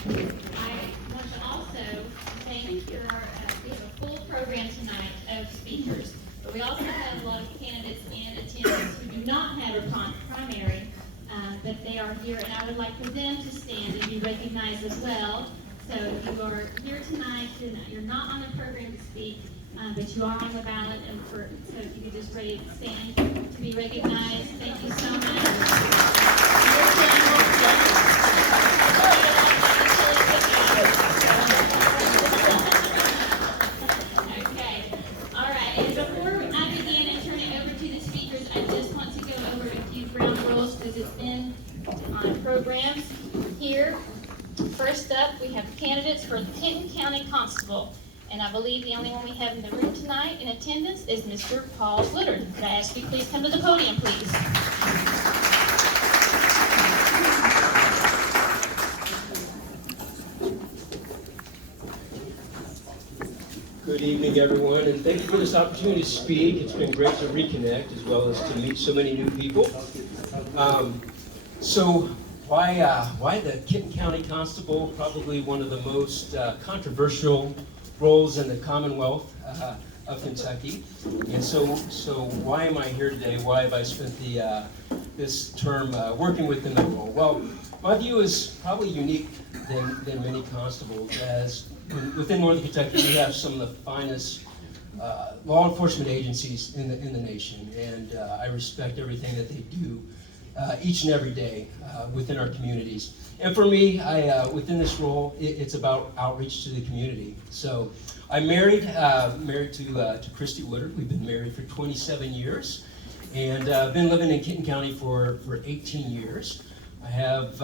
I want to also thank for we have a full program tonight of speakers, but we also have a lot of candidates in attendance who do not have a primary, but they are here, and I would like for them to stand and be recognized as well. So if you are here tonight, you're not on the program to speak, but you are on the ballot, and so if you could just stand to be recognized. Thank you so much. Okay, all right, and before I begin and turn it over to the speakers, I just want to go over a few ground rules because it's been on programs here. First up, we have candidates for the Kenton County Constable, and I believe the only one we have in the room tonight in attendance is Mr. Paul Whittaker. Could I ask you please come to the podium, please? Good evening, everyone, and thank you for this opportunity to speak. It's been great to reconnect as well as to meet so many new people. So why the Kenton County Constable? Probably one of the most controversial roles in the Commonwealth of Kentucky. And so why am I here today? Why have I spent this term working within the role? Well, my view is probably unique than many constables, as within Northern Kentucky we have some of the finest law enforcement agencies in the nation, and I respect everything that they do each and every day within our communities. And for me, within this role, it's about outreach to the community. So I'm married to Christy Whittaker. We've been married for 27 years, and been living in Kenton County for 18 years. I have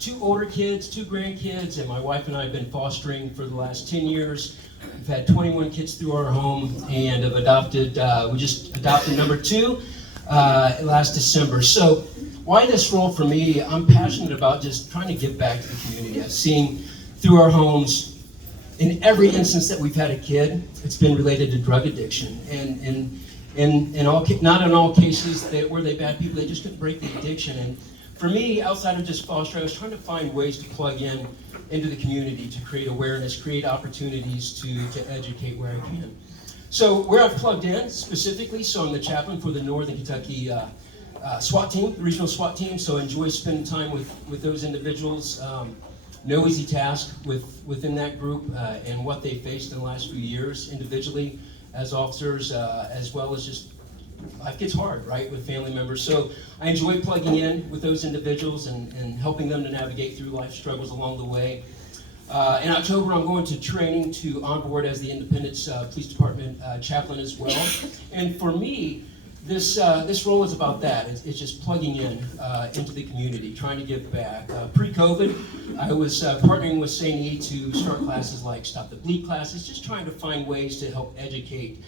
2 older kids, 2 grandkids, and my wife and I have been fostering for the last 10 years. We've had 21 kids through our home, and have adopted, we just adopted number 2 last December. So why this role for me? I'm passionate about just trying to give back to the community. I've seen through our homes, in every instance that we've had a kid, it's been related to drug addiction. And not in all cases were they bad people, they just couldn't break the addiction. And for me, outside of just fostering, I was trying to find ways to plug into the community, to create awareness, create opportunities to educate where I can. So where I've plugged in specifically, so I'm the chaplain for the Northern Kentucky SWAT team, the regional SWAT team, so I enjoy spending time with those individuals. No easy task within that group and what they faced in the last few years individually as officers, as well as just life gets hard, right, with family members. So I enjoy plugging in with those individuals and helping them to navigate through life struggles along the way. In October, I'm going to training to onboard as the Independence Police Department chaplain as well. And for me, this role is about that. It's just plugging in into the community, trying to give back. Pre-COVID, I was partnering with St. E to start classes like Stop the Bleed classes, just trying to find ways to help educate.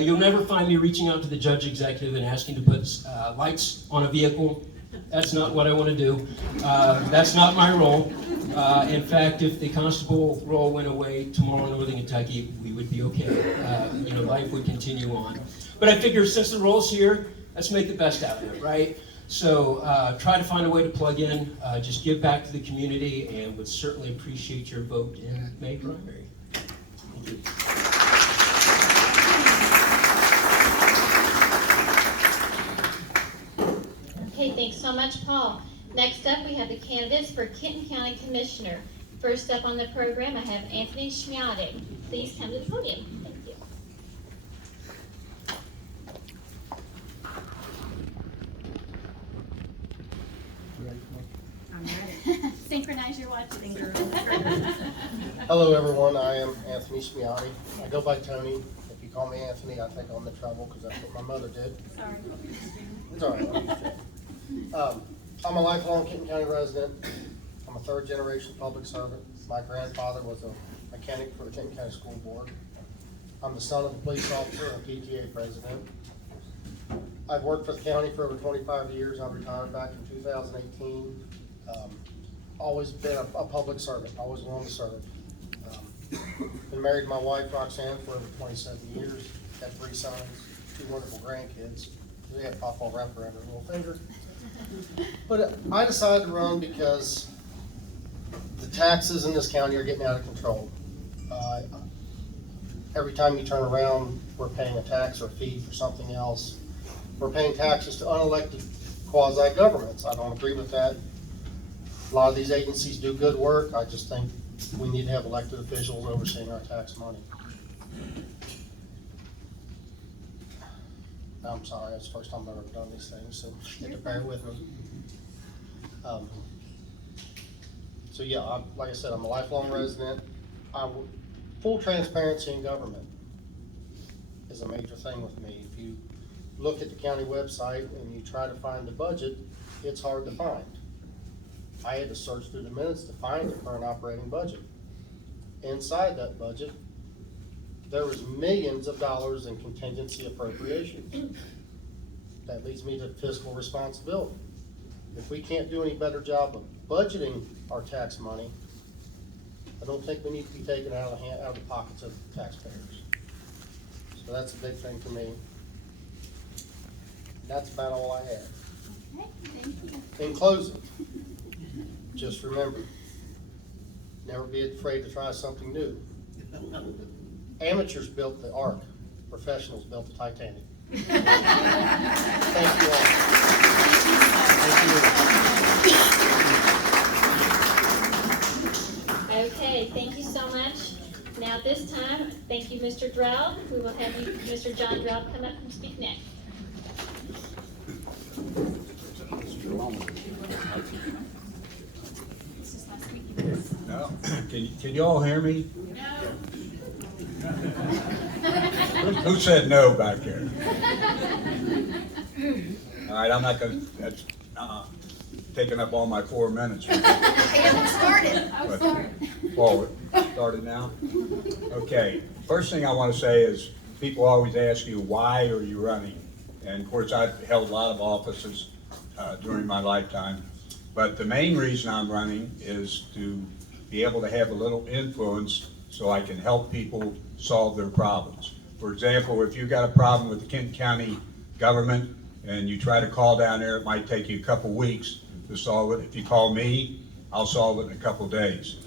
You'll never find me reaching out to the judge executive and asking to put lights on a vehicle. That's not what I want to do. That's not my role. In fact, if the constable role went away tomorrow in Northern Kentucky, we would be okay. Life would continue on. But I figure since the role's here, let's make the best out of it, right? So try to find a way to plug in, just give back to the community, and would certainly appreciate your vote in May primary. Thank you. Okay, thanks so much, Paul. Next up, we have the candidates for Kenton County Commissioner. First up on the program, I have Anthony Schmiade. Please come to the podium. Thank you. I'm ready. Synchronize your watches, girl. Hello, everyone. I am Anthony Schmiade. I go by Tony. If you call me Anthony, I take on the trouble because that's what my mother did. Sorry. It's all right. I'm a lifelong Kenton County resident. I'm a 3rd generation public servant. My grandfather was a mechanic for the Kenton County School Board. I'm the son of a police officer and PTA president. I've worked for the county for over 25 years. I retired back in 2018. Always been a public servant, always wanted to serve. Been married to my wife, Roxanne, for over 27 years. Had 3 sons, 2 wonderful grandkids. We had Papa wrap around her little finger. But I decided to run because The taxes in this county are getting out of control. Every time you turn around, we're paying a tax or a fee for something else. We're paying taxes to unelected quasi-governments. I don't agree with that. A lot of these agencies do good work. I just think we need to have elected officials overseeing our tax money. I'm sorry, it's the first time I've ever done these things, so you have to bear with me. So yeah, like I said, I'm a lifelong resident. Full transparency in government is a major thing with me. If you look at the county website and you try to find the budget, it's hard to find. I had to search through the minutes to find the current operating budget. Inside that budget, there was millions of dollars in contingency appropriations. That leads me to fiscal responsibility. If we can't do any better job of budgeting our tax money, I don't think we need to be taken out of the pockets of taxpayers. So that's a big thing for me. That's about all I have. Okay, thank you. In closing, just remember, never be afraid to try something new. Amateurs built the Ark, professionals built the Titanic. Thank you all. Okay, thank you so much. Now this time, thank you, Mr. Drow. We will have you, Mr. John Drow, come up and speak next. No. Can you all hear me? No. Who said no back there? All right, I'm not gonna, that's, taking up all my 4 minutes. I haven't started. But- Sorry. Forward, started now? Okay, first thing I want to say is, people always ask you, why are you running? And of course, I've held a lot of offices during my lifetime, but the main reason I'm running is to be able to have a little influence so I can help people solve their problems. For example, if you've got a problem with the Kenton County government and you try to call down there, it might take you a couple weeks to solve it. If you call me, I'll solve it in a couple days.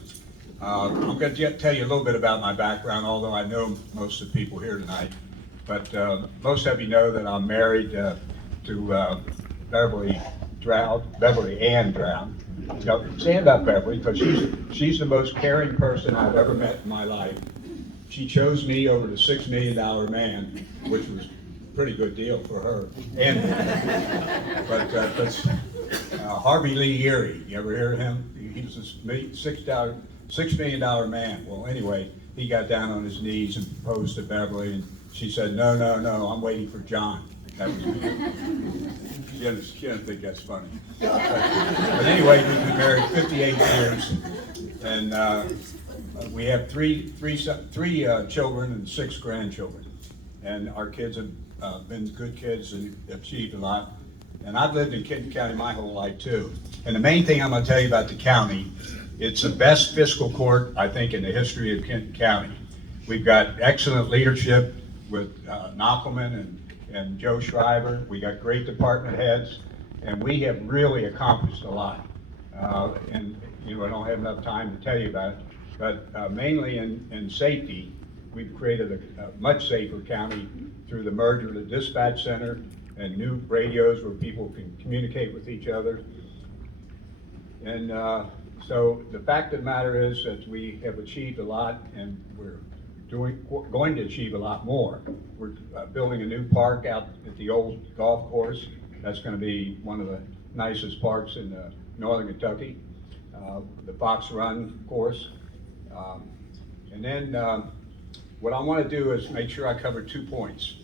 I'm going to tell you a little bit about my background, although I know most of the people here tonight. But most of you know that I'm married to Beverly Ann Drown. Stand up, Beverly, because she's the most caring person I've ever met in my life. She chose me over the $6 million man, which was a pretty good deal for her. And Harvey Lee Erie, you ever hear of him? He was a $6 million man. Well, anyway, he got down on his knees and proposed to Beverly, and she said, no, I'm waiting for John. That was me. She didn't think that's funny. But anyway, we've been married 58 years, and we have three children and 6 grandchildren. And our kids have been good kids and achieved a lot. And I've lived in Kenton County my whole life too. And the main thing I'm going to tell you about the county, it's the best fiscal court, I think, in the history of Kenton County. We've got excellent leadership with Knockelman and Joe Schreiber. We got great department heads, and we have really accomplished a lot. And I don't have enough time to tell you about it, but mainly in safety, we've created a much safer county through the merger of the dispatch center and new radios where people can communicate with each other. And so the fact of the matter is that we have achieved a lot, and we're going to achieve a lot more. We're building a new park out at the old golf course. That's going to be one of the nicest parks in northern Kentucky. The Fox Run course. And then what I want to do is make sure I cover 2 points.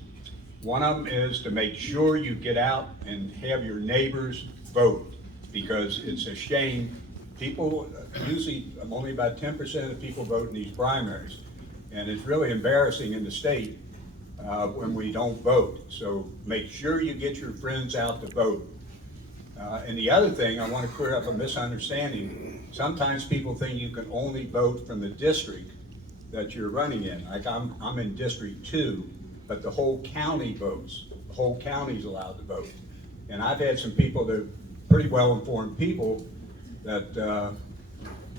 One of them is to make sure you get out and have your neighbors vote, because it's a shame. People, usually only about 10% of the people vote in these primaries. And it's really embarrassing in the state when we don't vote. So make sure you get your friends out to vote. And the other thing, I want to clear up a misunderstanding. Sometimes people think you can only vote from the district that you're running in. Like I'm in District 2, but the whole county votes. The whole county's allowed to vote. And I've had some people that are pretty well-informed people that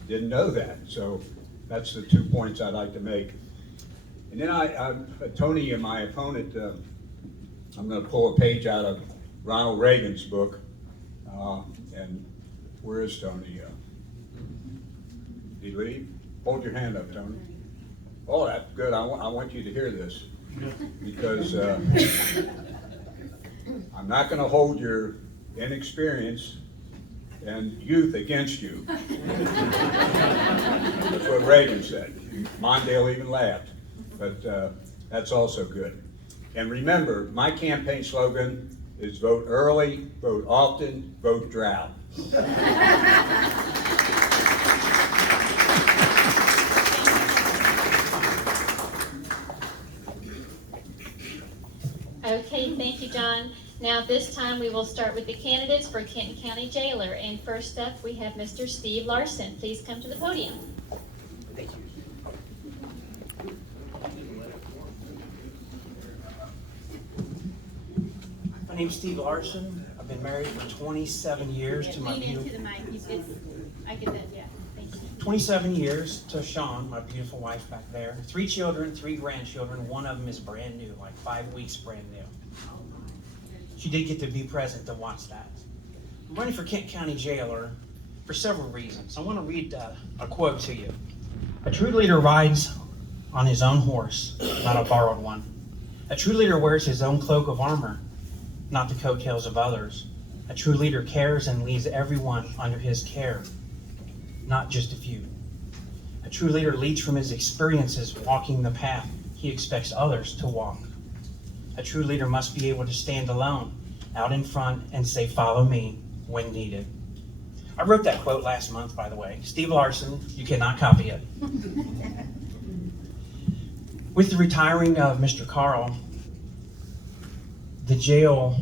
didn't know that. So that's the 2 points I'd like to make. And then Tony and my opponent, I'm going to pull a page out of Ronald Reagan's book. And where is Tony? Did he leave? Hold your hand up, Tony. Oh, that's good. I want you to hear this, because I'm not going to hold your inexperience and youth against you. That's what Reagan said. Mondale even laughed, but that's also good. And remember, my campaign slogan is vote early, vote often, vote drought. Okay, thank you, John. Now, this time we will start with the candidates for Kenton County Jailer. And first up, we have Mr. Steve Larson. Please come to the podium. Thank you. My name's Steve Larson. I've been married for 27 years to my Lean into beautiful, the mic. I get that, yeah. Thank you. 27 years to Sean, my beautiful wife back there. 3 children, 3 grandchildren. One of them is brand new, like 5 weeks brand new. She did get to be present to watch that. I'm running for Kenton County Jailer for several reasons. I want to read a quote to you. A true leader rides on his own horse, not a borrowed one. A true leader wears his own cloak of armor, not the coattails of others. A true leader cares and leads everyone under his care, not just a few. A true leader leads from his experiences walking the path he expects others to walk. A true leader must be able to stand alone, out in front, and say, "Follow me," when needed. I wrote that quote last month, by the way. Steve Larson, you cannot copy it. With the retiring of Mr. Carl, the jail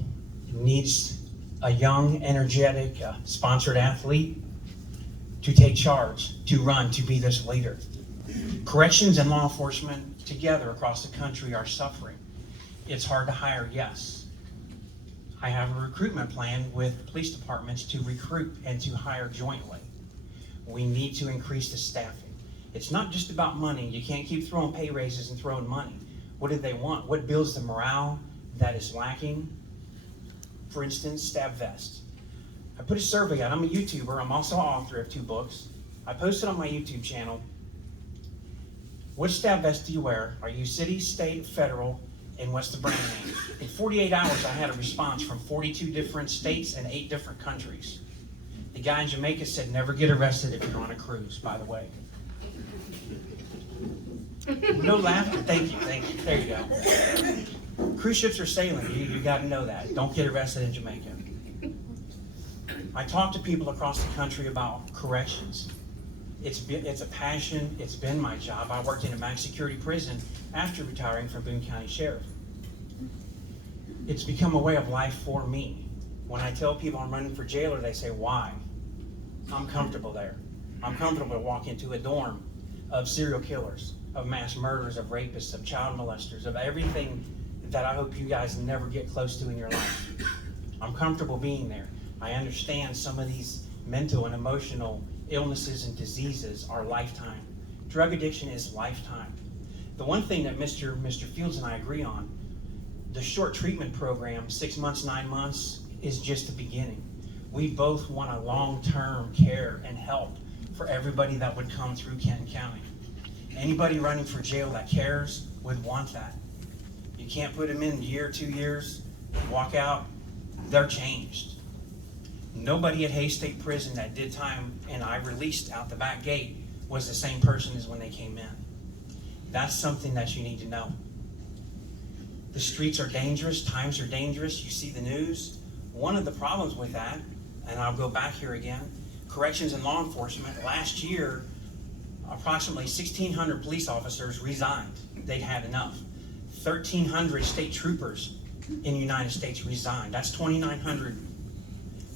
needs a young, energetic, sponsored athlete to take charge, to run, to be this leader. Corrections and law enforcement together across the country are suffering. It's hard to hire, yes. I have a recruitment plan with police departments to recruit and to hire jointly. We need to increase the staffing. It's not just about money. You can't keep throwing pay raises and throwing money. What do they want? What builds the morale that is lacking? For instance, stab vest. I put a survey out. I'm a YouTuber. I'm also an author of 2 books. I posted on my YouTube channel, which stab vest do you wear? Are you city, state, federal? And what's the brand name? In 48 hours, I had a response from 42 different states and 8 different countries. The guy in Jamaica said, never get arrested if you're on a cruise, by the way. No laughter. Thank you. There you go. Cruise ships are sailing. You got to know that. Don't get arrested in Jamaica. I talk to people across the country about corrections. It's a passion. It's been my job. I worked in a max security prison after retiring from Boone County Sheriff. It's become a way of life for me. When I tell people I'm running for jailer, they say, why? I'm comfortable there. I'm comfortable to walk into a dorm of serial killers, of mass murderers, of rapists, of child molesters, of everything that I hope you guys never get close to in your life. I'm comfortable being there. I understand some of these mental and emotional illnesses and diseases are lifetime. Drug addiction is lifetime. The one thing that Mr. Fields and I agree on, the short treatment program, 6 months, 9 months, is just the beginning. We both want a long-term care and help for everybody that would come through Kenton County. Anybody running for jail that cares would want that. You can't put them in a year, 2 years, walk out, they're changed. Nobody at Hays State Prison that did time and I released out the back gate was the same person as when they came in. That's something that you need to know. The streets are dangerous, times are dangerous, you see the news. One of the problems with that, and I'll go back here again, corrections and law enforcement, last year, approximately 1,600 police officers resigned. They'd had enough. 1,300 state troopers in the United States resigned. That's 2,900.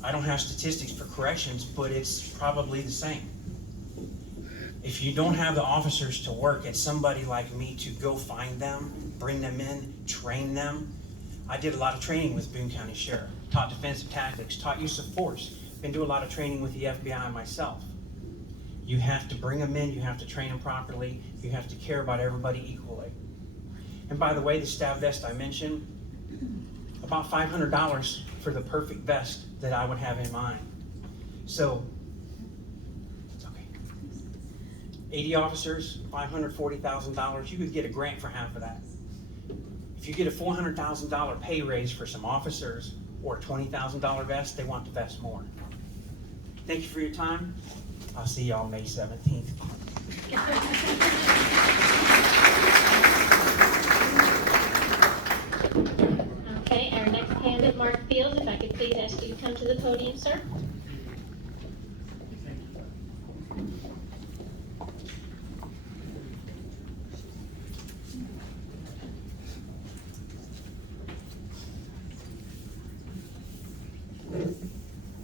I don't have statistics for corrections, but it's probably the same. If you don't have the officers to work and somebody like me to go find them, bring them in, train them. I did a lot of training with Boone County Sheriff, taught defensive tactics, taught use of force, been doing a lot of training with the FBI myself. You have to bring them in, you have to train them properly, you have to care about everybody equally. And by the way, the stab vest I mentioned, about $500 for the perfect vest that I would have in mind. So, it's okay. 80 officers, $540,000, you could get a grant for half of that. If you get a $400,000 pay raise for some officers or a $20,000 vest, they want the vest more. Thank you for your time. I'll see y'all May 17th. Okay, our next candidate, Mark Fields, if I could please ask you to come to the podium, sir.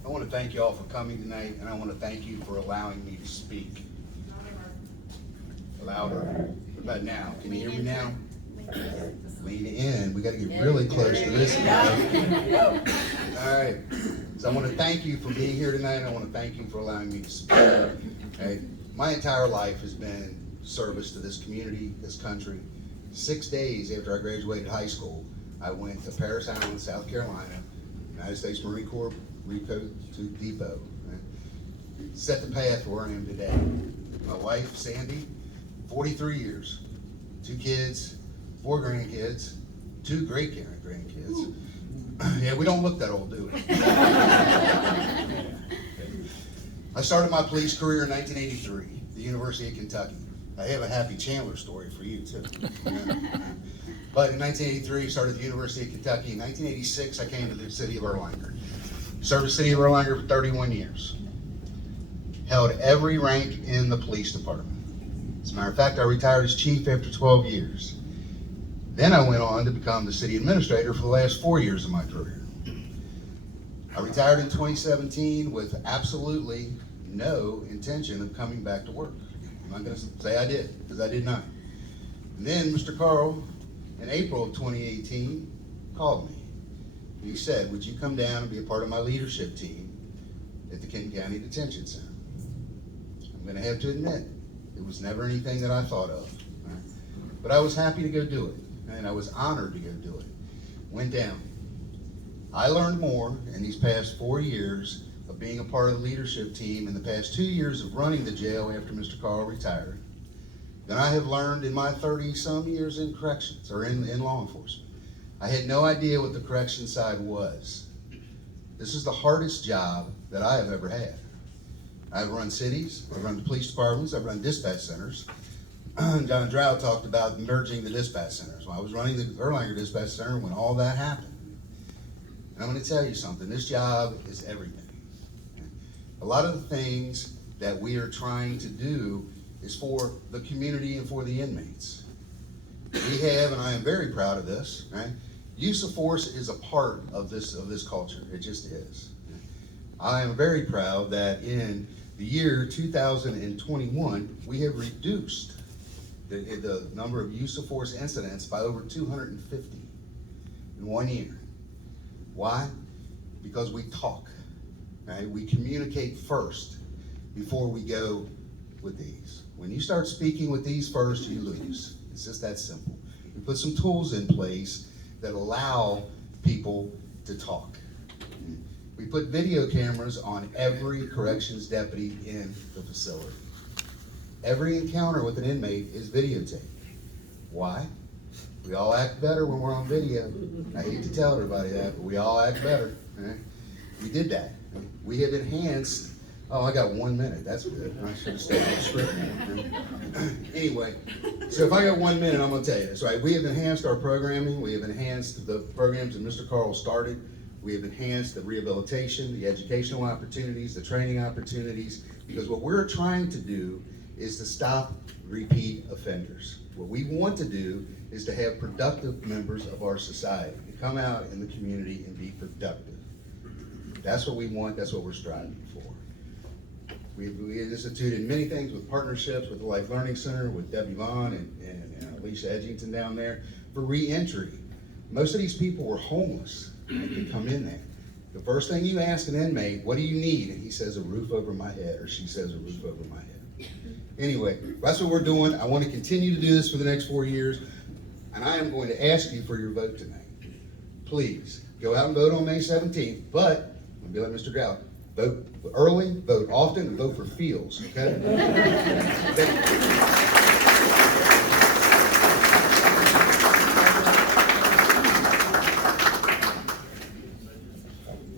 I want to thank you all for coming tonight, and I want to thank you for allowing me to speak. Louder. What about now? Can you hear me now? Lean in. We got to get really close to this now. All right. So I want to thank you for being here tonight. I want to thank you for allowing me to speak. Okay. My entire life has been service to this community, this country. 6 days after I graduated high school, I went to Paris Island, South Carolina, United States Marine Corps Recruit Depot. Right? Set the path where I am today. My wife, Sandy, 43 years, 2 kids, 4 grandkids, 2 great grandkids. Yeah, we don't look that old, do we? I started my police career in 1983, at the University of Kentucky. I have a happy Chandler story for you, too. But in 1983, I started at the University of Kentucky. In 1986, I came to the city of Erlanger. Served the city of Erlanger for 31 years. Held every rank in the police department. As a matter of fact, I retired as chief after 12 years. Then I went on to become the city administrator for the last 4 years of my career. I retired in 2017 with absolutely no intention of coming back to work. I'm not going to say I did, because I did not. And then Mr. Carl, in April of 2018, called me. And he said, would you come down and be a part of my leadership team at the Kenton County Detention Center? I'm going to have to admit, it was never anything that I thought of. Right? But I was happy to go do it, and I was honored to go do it. Went down. I learned more in these past 4 years of being a part of the leadership team in the past 2 years of running the jail after Mr. Carl retired than I have learned in my 30-some years in corrections, or in law enforcement. I had no idea what the correction side was. This is the hardest job that I have ever had. I've run cities, I've run the police departments, I've run dispatch centers. John Drow talked about merging the dispatch centers. Well, I was running the Erlanger Dispatch Center when all that happened. And I'm going to tell you something, this job is everything. A lot of the things that we are trying to do is for the community and for the inmates. We have, and I am very proud of this, right? Use of force is a part of this culture. It just is. I am very proud that in the year 2021, we have reduced the number of use of force incidents by over 250 in 1 year. Why? Because we talk, right? We communicate first before we go with these. When you start speaking with these first, you lose. It's just that simple. We put some tools in place that allow people to talk. We put video cameras on every corrections deputy in the facility. Every encounter with an inmate is videotaped. Why? We all act better when we're on video. I hate to tell everybody that, but we all act better. Right? We did that. We have enhanced. Oh, I got 1 minute. That's good. I should have stayed on the script more. Anyway, so if I got 1 minute, I'm going to tell you this, right? We have enhanced our programming. We have enhanced the programs that Mr. Carl started. We have enhanced the rehabilitation, the educational opportunities, the training opportunities, because what we're trying to do is to stop repeat offenders. What we want to do is to have productive members of our society to come out in the community and be productive. That's what we want. That's what we're striving for. We instituted many things with partnerships with the Life Learning Center, with Debbie Vaughn and Alicia Edgington down there for re-entry. Most of these people were homeless when they come in there. The first thing you ask an inmate, what do you need? And he says, a roof over my head, or she says, a roof over my head. Anyway, that's what we're doing. I want to continue to do this for the next 4 years, and I am going to ask you for your vote tonight. Please, go out and vote on May 17th, but, I'll be like Mr. Grout, vote early, vote often, and vote for Fields, okay?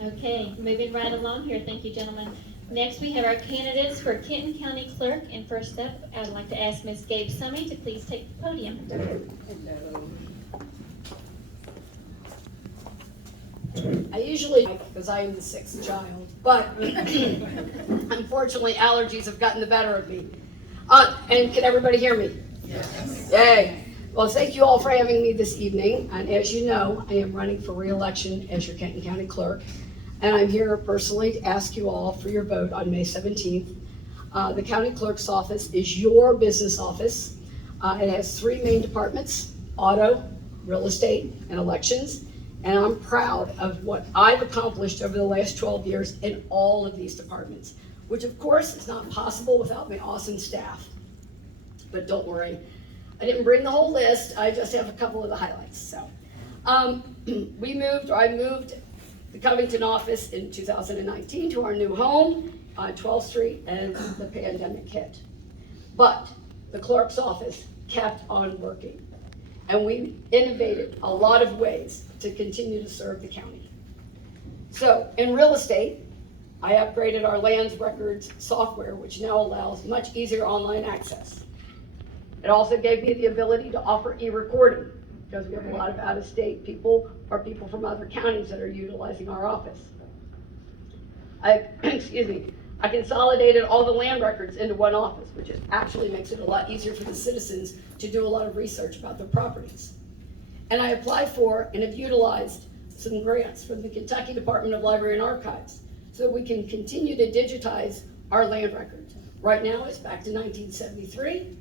Okay, moving right along here. Thank you, gentlemen. Next, we have our candidates for Kenton County Clerk. And first up, I'd like to ask Ms. Gabe Summey to please take the podium. I usually, because I am the sixth child, but unfortunately allergies have gotten the better of me. And can everybody hear me? Yes. Yay. Well, thank you all for having me this evening. And as you know, I am running for re-election as your Kenton County Clerk. And I'm here personally to ask you all for your vote on May 17th. The County Clerk's office is your business office. It has three main departments: auto, real estate, and elections. And I'm proud of what I've accomplished over the last 12 years in all of these departments, which of course is not possible without my awesome staff. But don't worry, I didn't bring the whole list. I just have a couple of the highlights. So I moved the Covington office in 2019 to our new home on 12th Street, and the pandemic hit. But the clerk's office kept on working, and we innovated a lot of ways to continue to serve the county. So in real estate, I upgraded our lands records software, which now allows much easier online access. It also gave me the ability to offer e-recording, because we have a lot of out-of-state people or people from other counties that are utilizing our office. I consolidated all the land records into one office, which actually makes it a lot easier for the citizens to do a lot of research about their properties. And I applied for and have utilized some grants from the Kentucky Department of Library and Archives so we can continue to digitize our land records. Right now it's back to 1973,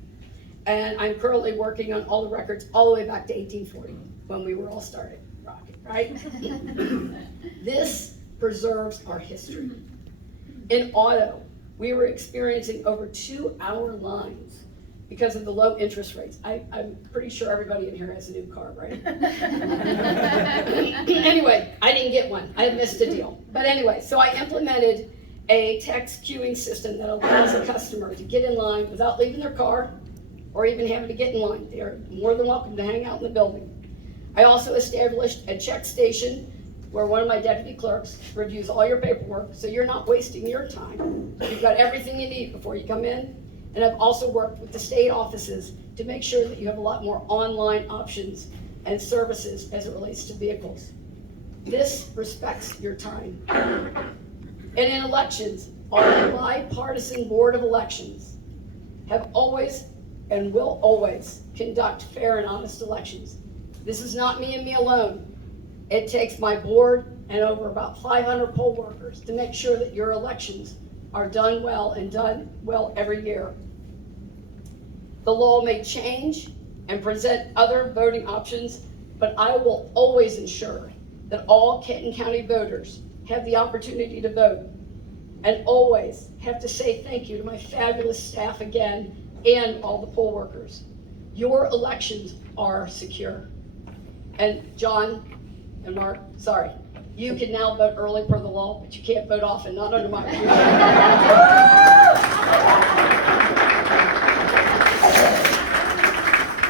and I'm currently working on all the records all the way back to 1840 when we were all started rocking, right? This preserves our history. In auto, we were experiencing over 2-hour lines because of the low interest rates. I'm pretty sure everybody in here has a new car, right? Anyway, I didn't get one. I missed a deal. But anyway, so I implemented a text queuing system that allows a customer to get in line without leaving their car or even having to get in line. They are more than welcome to hang out in the building. I also established a check station where one of my deputy clerks reviews all your paperwork, so you're not wasting your time. You've got everything you need before you come in. And I've also worked with the state offices to make sure that you have a lot more online options and services as it relates to vehicles. This respects your time. And in elections, our bipartisan Board of Elections have always and will always conduct fair and honest elections. This is not me and me alone. It takes my board and over about 500 poll workers to make sure that your elections are done well and done well every year. The law may change and present other voting options, but I will always ensure that all Kenton County voters have the opportunity to vote, and always have to say thank you to my fabulous staff again and all the poll workers. Your elections are secure. And John and Mark, sorry, you can now vote early per the law, but you can't vote often, not under my rule.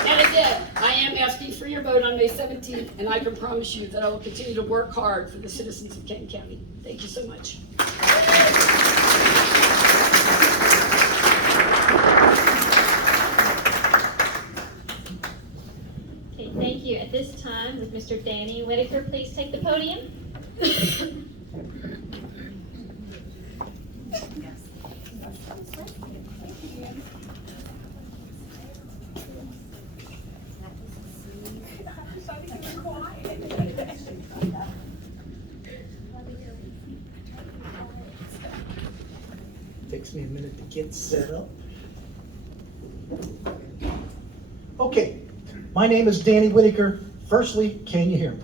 And again, I am asking for your vote on May 17th, and I can promise you that I will continue to work hard for the citizens of Kenton County. Thank you so much. Okay, thank you. At this time, would Mr. Danny Whittaker please take the podium? Takes me a minute to get set up. Okay, my name is Danny Whittaker. Firstly, can you hear me?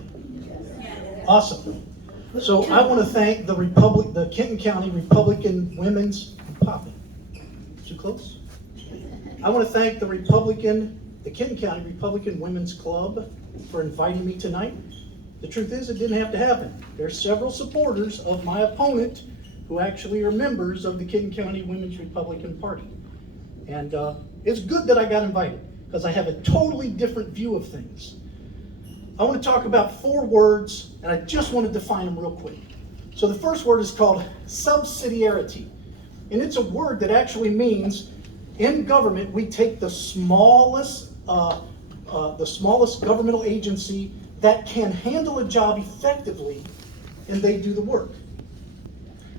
Awesome. So I want to thank the Kenton County Republican Women's Popping. Too close? I want to thank the Kenton County Republican Women's Club for inviting me tonight. The truth is, it didn't have to happen. There's several supporters of my opponent who actually are members of the Kenton County Women's Republican Party. And it's good that I got invited, because I have a totally different view of things. I want to talk about 4 words, and I just want to define them real quick. So the first word is called subsidiarity. And it's a word that actually means, in government, we take the smallest governmental agency that can handle a job effectively, and they do the work.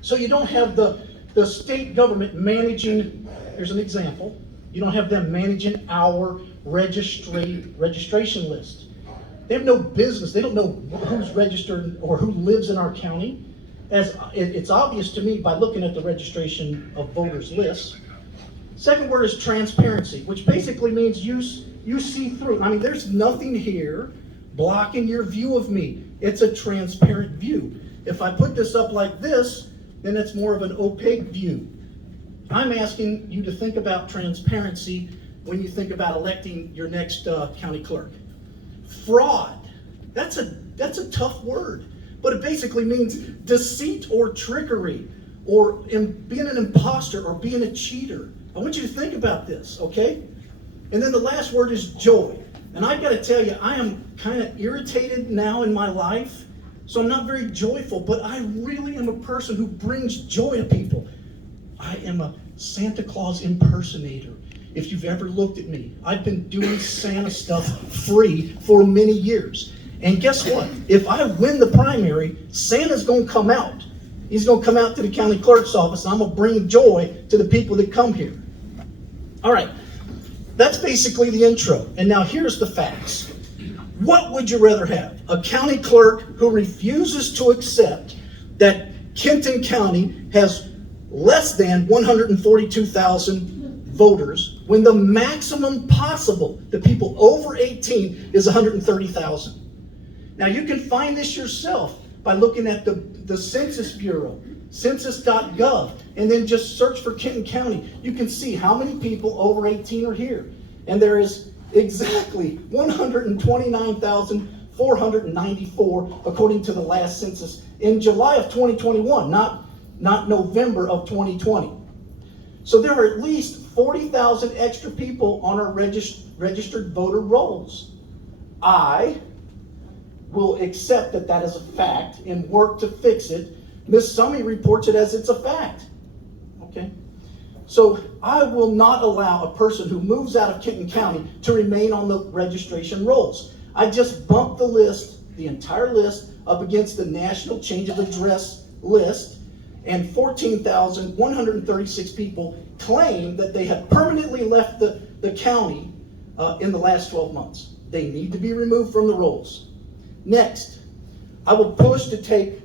So you don't have the state government managing, here's an example, you don't have them managing our registration list. They have no business, they don't know who's registered or who lives in our county. As it's obvious to me by looking at the registration of voters lists. Second word is transparency, which basically means you see through. I mean, there's nothing here blocking your view of me. It's a transparent view. If I put this up like this, then it's more of an opaque view. I'm asking you to think about transparency when you think about electing your next county clerk. Fraud, that's a tough word. But it basically means deceit or trickery, or being an imposter or being a cheater. I want you to think about this, okay? And then the last word is joy. And I've got to tell you, I am kind of irritated now in my life, so I'm not very joyful, but I really am a person who brings joy to people. I am a Santa Claus impersonator. If you've ever looked at me, I've been doing Santa stuff free for many years. And guess what? If I win the primary, Santa's going to come out. He's going to come out to the county clerk's office, and I'm going to bring joy to the people that come here. All right, that's basically the intro. And now here's the facts. What would you rather have? A county clerk who refuses to accept that Kenton County has less than 142,000 voters, when the maximum possible, the people over 18, is 130,000. Now you can find this yourself by looking at the Census Bureau, census.gov, and then just search for Kenton County. You can see how many people over 18 are here. And there is exactly 129,494 according to the last census in July of 2021, not November of 2020. So there are at least 40,000 extra people on our registered voter rolls. I will accept that is a fact and work to fix it. Ms. Summey reports it as it's a fact. Okay? So I will not allow a person who moves out of Kenton County to remain on the registration rolls. I just bumped the list, the entire list, up against the national change of address list, and 14,136 people claim that they have permanently left the county in the last 12 months. They need to be removed from the rolls. Next, I will push to take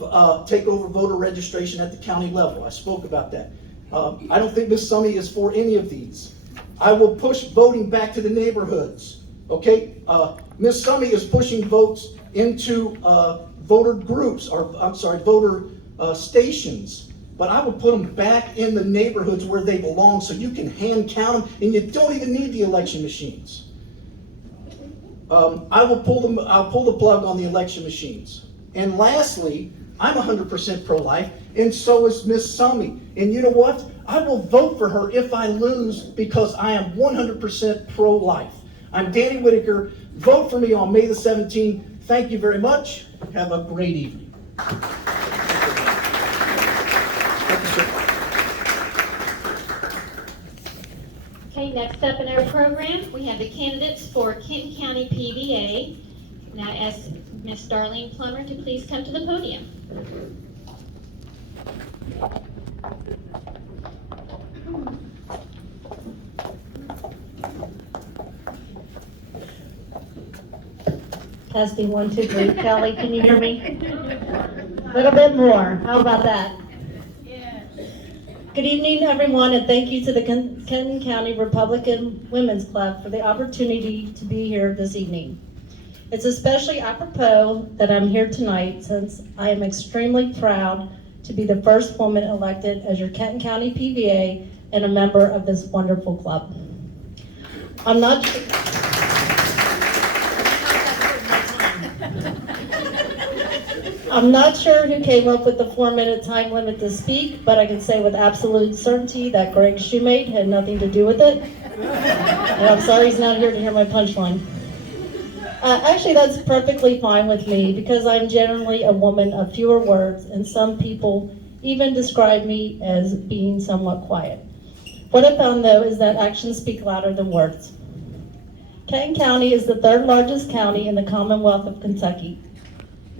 over voter registration at the county level. I spoke about that. I don't think Ms. Summey is for any of these. I will push voting back to the neighborhoods. Okay, Ms. Summey is pushing votes into voter groups, or I'm sorry, voter stations. But I will put them back in the neighborhoods where they belong, so you can hand count them, and you don't even need the election machines. I'll pull the plug on the election machines. And lastly, I'm 100% pro-life, and so is Ms. Summey. And you know what? I will vote for her if I lose, because I am 100% pro-life. I'm Danny Whittaker. Vote for me on May the 17th. Thank you very much. Have a great evening. Thank you, sir. Okay, next up in our program, we have the candidates for Kenton County PVA. Now ask Ms. Darlene Plummer to please come to the podium. Testing 1, 2, 3. Kelly, can you hear me? A little bit more. How about that? Good evening, everyone, and thank you to the Kenton County Republican Women's Club for the opportunity to be here this evening. It's especially apropos that I'm here tonight, since I am extremely proud to be the first woman elected as your Kenton County PVA and a member of this wonderful club. I'm not, I'm not sure who came up with the 4-minute time limit to speak, but I can say with absolute certainty that Greg Shoemate had nothing to do with it. And I'm sorry he's not here to hear my punchline. Actually, that's perfectly fine with me because I'm generally a woman of fewer words, and some people even describe me as being somewhat quiet. What I found, though, is that actions speak louder than words. Kenton County is the 3rd largest county in the Commonwealth of Kentucky.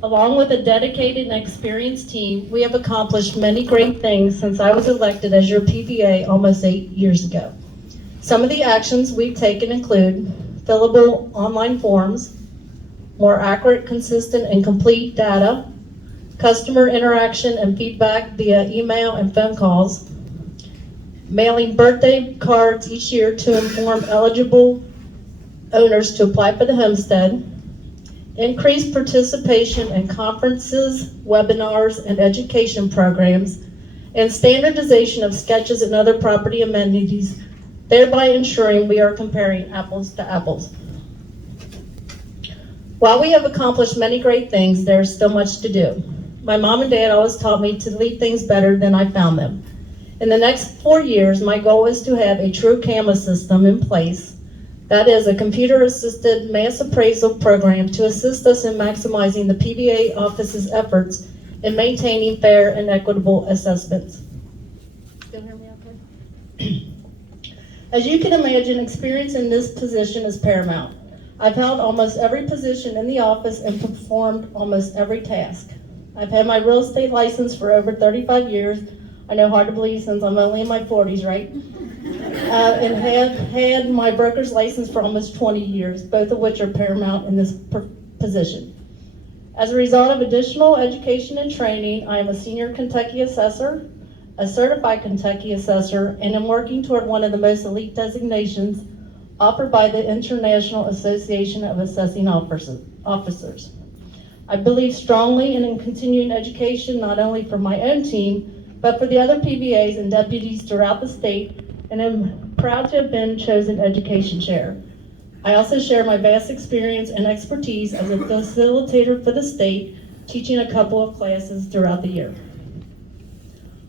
Along with a dedicated and experienced team, we have accomplished many great things since I was elected as your PBA almost 8 years ago. Some of the actions we've taken include fillable online forms, more accurate, consistent, and complete data, customer interaction and feedback via email and phone calls, mailing birthday cards each year to inform eligible owners to apply for the homestead, increased participation in conferences, webinars, and education programs, and standardization of sketches and other property amenities, thereby ensuring we are comparing apples to apples. While we have accomplished many great things, there's still much to do. My mom and dad always taught me to leave things better than I found them. In the next 4 years, my goal is to have a true CAMA system in place. That is a computer-assisted mass appraisal program to assist us in maximizing the PBA office's efforts in maintaining fair and equitable assessments. Still hear me okay? As you can imagine, experience in this position is paramount. I've held almost every position in the office and performed almost every task. I've had my real estate license for over 35 years. I know, hard to believe since I'm only in my 40s, right? And have had my broker's license for almost 20 years, both of which are paramount in this position. As a result of additional education and training, I am a senior Kentucky assessor, a certified Kentucky assessor, and am working toward one of the most elite designations offered by the International Association of Assessing Officers. I believe strongly in continuing education, not only for my own team, but for the other PBAs and deputies throughout the state, and I'm proud to have been chosen education chair. I also share my vast experience and expertise as a facilitator for the state, teaching a couple of classes throughout the year.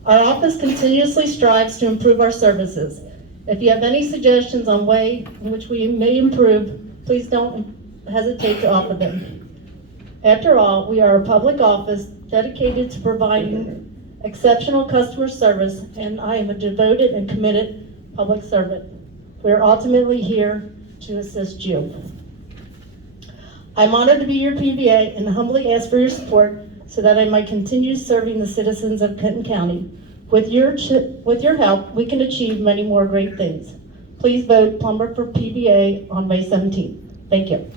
Our office continuously strives to improve our services. If you have any suggestions on way in which we may improve, please don't hesitate to offer them. After all, we are a public office dedicated to providing exceptional customer service, and I am a devoted and committed public servant. We are ultimately here to assist you. I'm honored to be your PBA and humbly ask for your support so that I might continue serving the citizens of Kenton County. With your help, we can achieve many more great things. Please vote Plumber for PBA on May 17th. Thank you.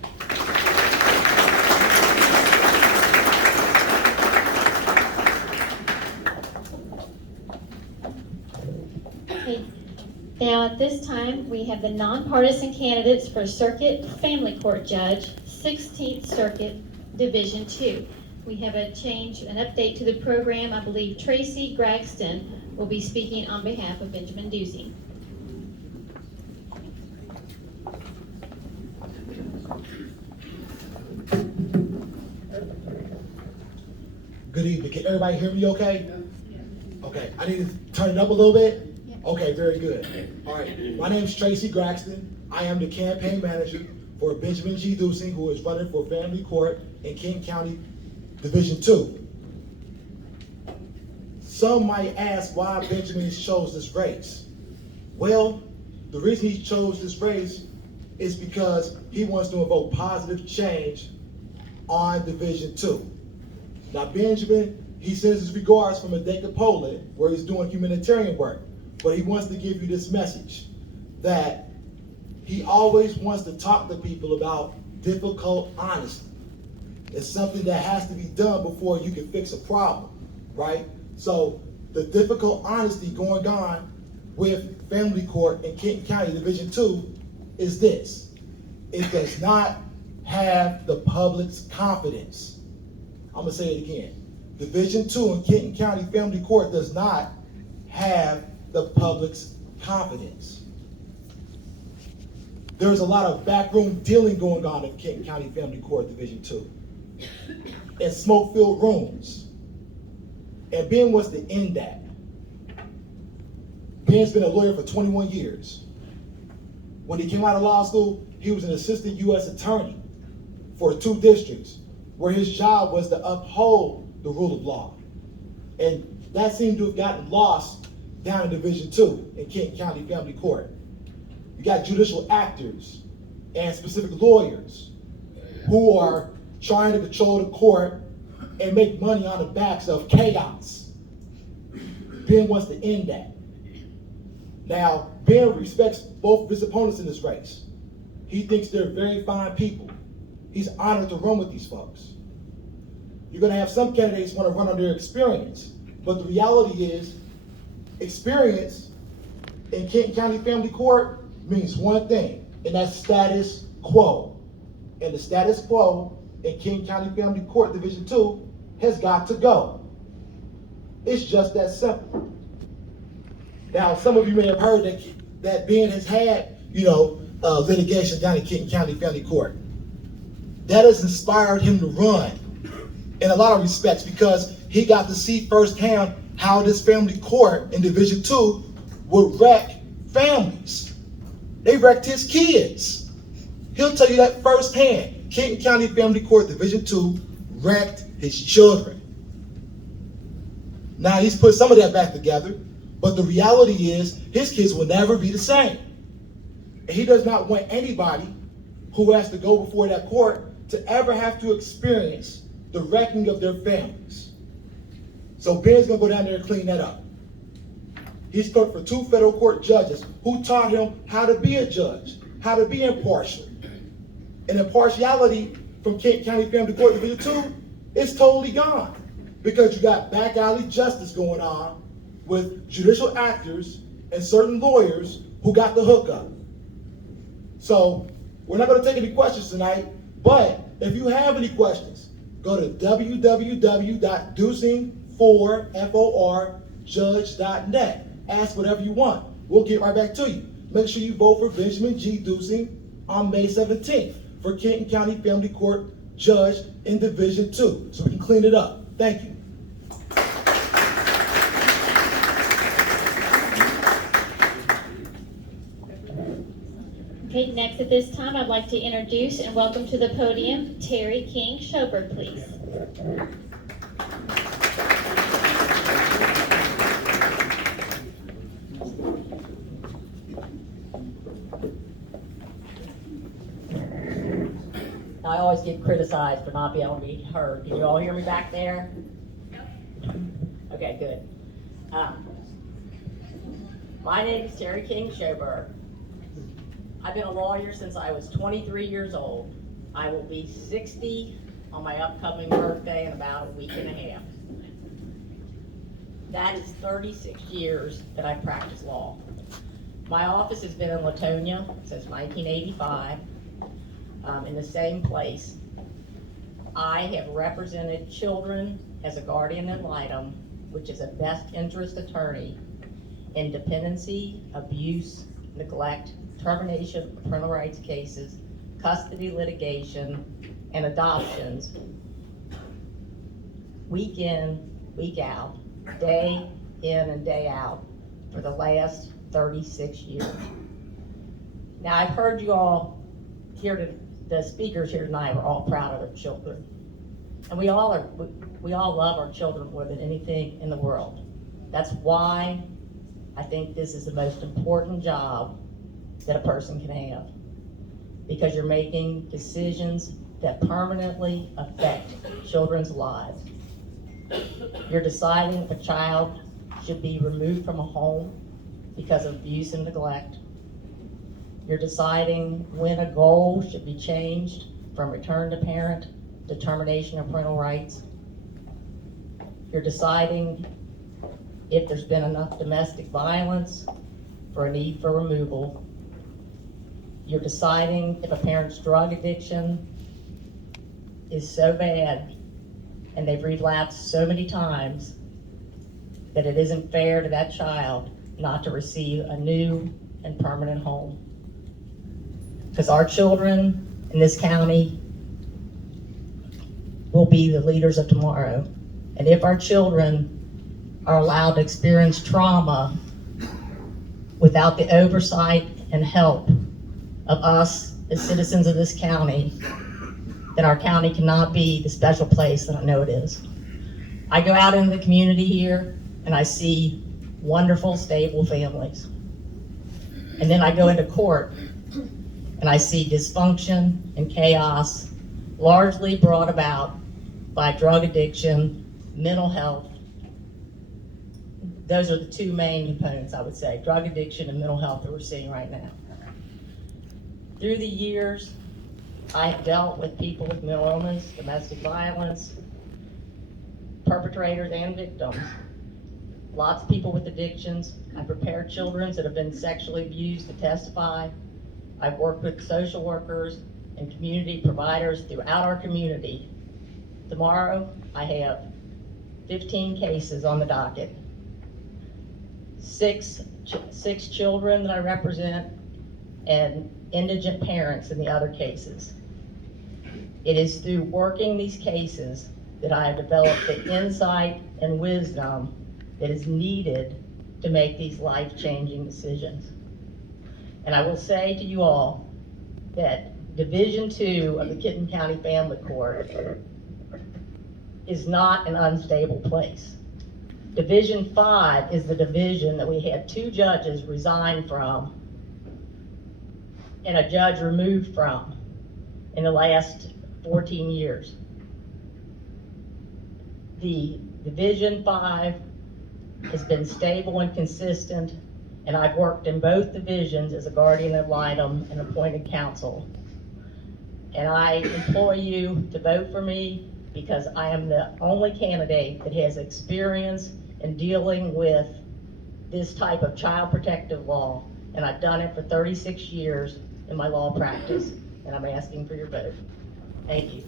Okay. Now, at this time, we have the nonpartisan candidates for Circuit Family Court Judge, 16th Circuit, Division 2. We have an update to the program. I believe Tracy Graxton will be speaking on behalf of Benjamin Ducey. Good evening. Can everybody hear me okay? Okay, I need to turn it up a little bit? Okay, very good. All right, my name is Tracy Graxton. I am the campaign manager for Benjamin G. Ducey, who is running for Family Court in Kenton County Division 2. Some might ask why Benjamin chose this race. Well, the reason he chose this race is because he wants to evoke positive change on Division 2. Now, Benjamin, he sends his regards from Whittaker, Poland, where he's doing humanitarian work. But he wants to give you this message, that he always wants to talk to people about difficult honesty. It's something that has to be done before you can fix a problem, right? So the difficult honesty going on with Family Court in Kenton County Division 2 is this. It does not have the public's confidence. I'm gonna say it again. Division 2 in Kenton County Family Court does not have the public's confidence. there's a lot of backroom dealing going on in Kenton County Family Court Division 2. In smoke-filled rooms. And Ben wants to end that. Ben's been a lawyer for 21 years. When he came out of law school, he was an assistant U.S. attorney for 2 districts, where his job was to uphold the rule of law. And that seemed to have gotten lost down in Division 2 in Kenton County Family Court. You got judicial actors and specific lawyers who are trying to control the court and make money on the backs of chaos. Ben wants to end that. Now, Ben respects both of his opponents in this race. He thinks they're very fine people. He's honored to run with these folks. You're gonna have some candidates want to run on their experience, but the reality is, experience in Kenton County Family Court means one thing, and that's status quo. And the status quo in Kenton County Family Court Division 2 has got to go. It's just that simple. Now, some of you may have heard that Ben has had, litigation down in Kenton County Family Court. That has inspired him to run in a lot of respects because he got to see firsthand how this family court in Division 2 would wreck families. They wrecked his kids. He'll tell you that firsthand. Kenton County Family Court Division 2 wrecked his children. Now he's put some of that back together, but the reality is his kids will never be the same. And he does not want anybody who has to go before that court to ever have to experience the wrecking of their families. So Ben's gonna go down there and clean that up. He's clerked for 2 federal court judges who taught him how to be a judge, how to be impartial. And impartiality from Kenton County Family Court Division 2 is totally gone because you got back alley justice going on with judicial actors and certain lawyers who got the hookup. So we're not gonna take any questions tonight, but if you have any questions, go to www.dusing4judge.net. Ask whatever you want. We'll get right back to you. Make sure you vote for Benjamin G. Dusing on May 17th for Kenton County Family Court Judge in Division 2, so we can clean it up. Thank you. Okay, next at this time, I'd like to introduce and welcome to the podium Terry King Schoeber, please. I always get criticized for not being able to be heard. Can you all hear me back there? Okay, good. My name is Terry King Schoeber. I've been a lawyer since I was 23 years old. I will be 60 on my upcoming birthday in about a week and a half. That is 36 years that I've practiced law. My office has been in Latonia since 1985, in the same place. I have represented children as a guardian ad litem, which is a best interest attorney in dependency, abuse, neglect, termination of parental rights cases, custody litigation, and adoptions, week in, week out, day in and day out, for the last 36 years. Now, I've heard you all here, the speakers here tonight are all proud of their children. And we all love our children more than anything in the world. That's why I think this is the most important job that a person can have, because you're making decisions that permanently affect children's lives. You're deciding if a child should be removed from a home because of abuse and neglect. You're deciding when a goal should be changed from return to parent to termination of parental rights. You're deciding if there's been enough domestic violence for a need for removal. You're deciding if a parent's drug addiction is so bad and they've relapsed so many times that it isn't fair to that child not to receive a new and permanent home. because our children in this county will be the leaders of tomorrow. And if our children are allowed to experience trauma without the oversight and help of us as citizens of this county, then our county cannot be the special place that I know it is. I go out in the community here and I see wonderful, stable families. And then I go into court and I see dysfunction and chaos largely brought about by drug addiction, mental health. Those are the two main components, I would say, drug addiction and mental health that we're seeing right now. Through the years, I have dealt with people with mental illness, domestic violence, perpetrators and victims. Lots of people with addictions. I prepared children that have been sexually abused to testify. I've worked with social workers and community providers throughout our community. Tomorrow, I have 15 cases on the docket. Six children that I represent and indigent parents in the other cases. It is through working these cases that I have developed the insight and wisdom that is needed to make these life-changing decisions. And I will say to you all that Division 2 of the Kenton County Family Court is not an unstable place. Division 5 is the division that we had 2 judges resign from and a judge removed from in the last 14 years. The Division 5 has been stable and consistent, and I've worked in both divisions as a guardian ad litem and appointed counsel. And I implore you to vote for me because I am the only candidate that has experience in dealing with this type of child protective law, and I've done it for 36 years in my law practice, and I'm asking for your vote. Thank you.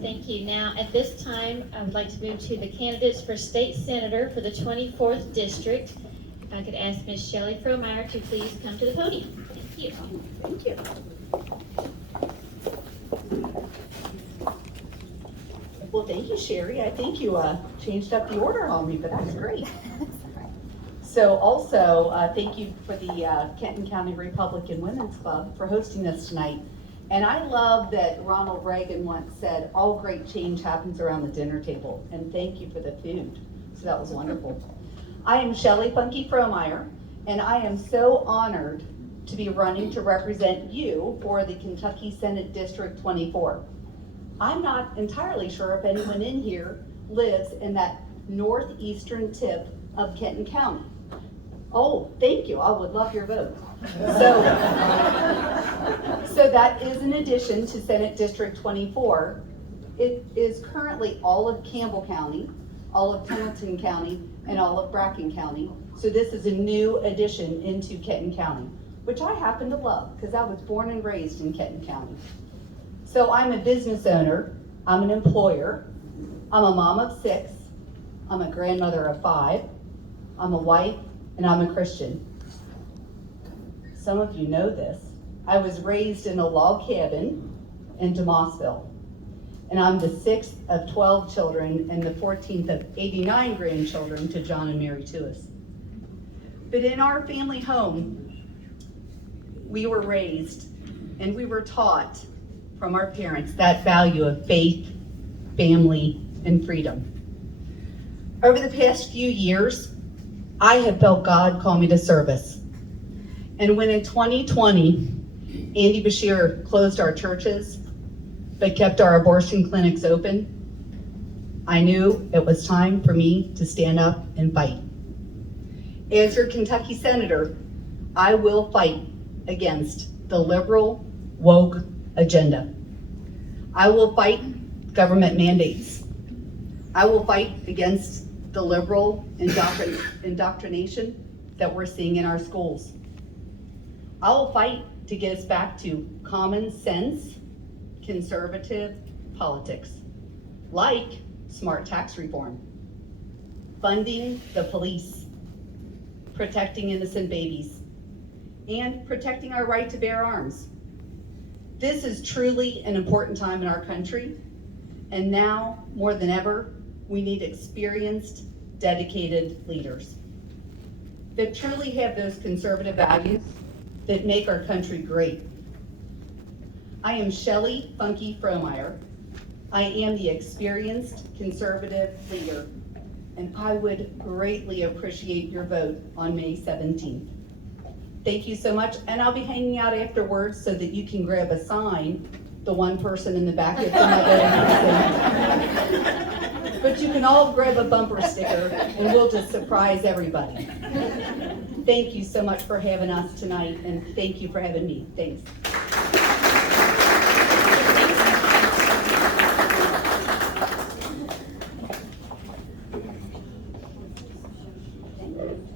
Thank you. Now, at this time, I would like to move to the candidates for state senator for the 24th district. If I could ask Ms. Shelly Frommeyer to please come to the podium. Thank you. Thank you. Well, thank you, Sherry. I think you changed up the order on me, but that's great. So also, thank you for the Kenton County Republican Women's Club for hosting this tonight. And I love that Ronald Reagan once said, all great change happens around the dinner table. And thank you for the food. So that was wonderful. I am Shelly Funky Frommeyer, and I am so honored to be running to represent you for the Kentucky Senate District 24. I'm not entirely sure if anyone in here lives in that northeastern tip of Kenton County. Oh, thank you. I would love your vote. So that is in addition to Senate District 24. It is currently all of Campbell County, all of Pendleton County, and all of Bracken County. So this is a new addition into Kenton County, which I happen to love because I was born and raised in Kenton County. So I'm a business owner, I'm an employer, I'm a mom of 6, I'm a grandmother of 5, I'm a wife, and I'm a Christian. Some of you know this. I was raised in a log cabin in DeMossville, and I'm the 6th of 12 children and the 14th of 89 grandchildren to John and Mary Tuis. But in our family home, we were raised and we were taught from our parents that value of faith, family, and freedom. Over the past few years, I have felt God call me to service. And when in 2020, Andy Bashir closed our churches, but kept our abortion clinics open, I knew it was time for me to stand up and fight. As your Kentucky Senator, I will fight against the liberal, woke agenda. I will fight government mandates. I will fight against the liberal indoctrination that we're seeing in our schools. I will fight to get us back to common sense, conservative politics, like smart tax reform, funding the police, protecting innocent babies, and protecting our right to bear arms. This is truly an important time in our country, and now, more than ever, we need experienced, dedicated leaders that truly have those conservative values that make our country great. I am Shelly Funky Frommeyer. I am the experienced conservative leader, and I would greatly appreciate your vote on May 17th. Thank you so much, and I'll be hanging out afterwards so that you can grab a sign. The one person in the back is not voting. But you can all grab a bumper sticker, and we'll just surprise everybody. Thank you so much for having us tonight, and thank you for having me. Thanks.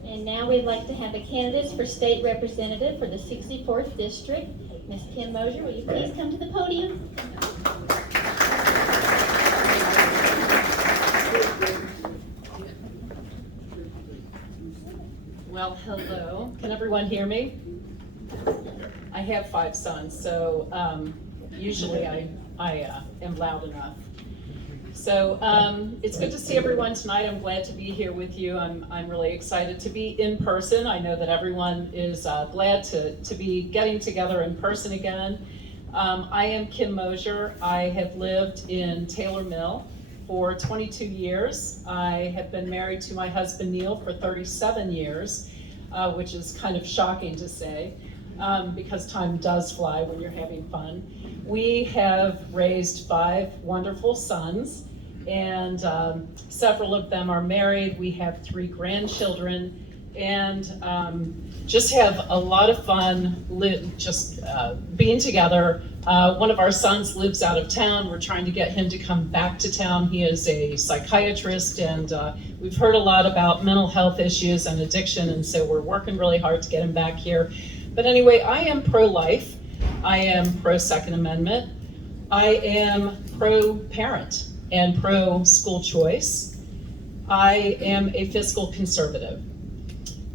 And now we'd like to have the candidates for state representative for the 64th district. Ms. Kim Moser, will you please come to the podium? Well, hello. Can everyone hear me? I have 5 sons, so usually I am loud enough. So it's good to see everyone tonight. I'm glad to be here with you. I'm really excited to be in person. I know that everyone is glad to be getting together in person again. I am Kim Moser. I have lived in Taylor Mill for 22 years. I have been married to my husband Neil for 37 years, which is kind of shocking to say, because time does fly when you're having fun. We have raised 5 wonderful sons, and several of them are married. We have 3 grandchildren, and just have a lot of fun being together. One of our sons lives out of town. We're trying to get him to come back to town. He is a psychiatrist, and we've heard a lot about mental health issues and addiction, and so we're working really hard to get him back here. But anyway, I am pro-life. I am pro-Second Amendment. I am pro-parent and pro-school choice. I am a fiscal conservative.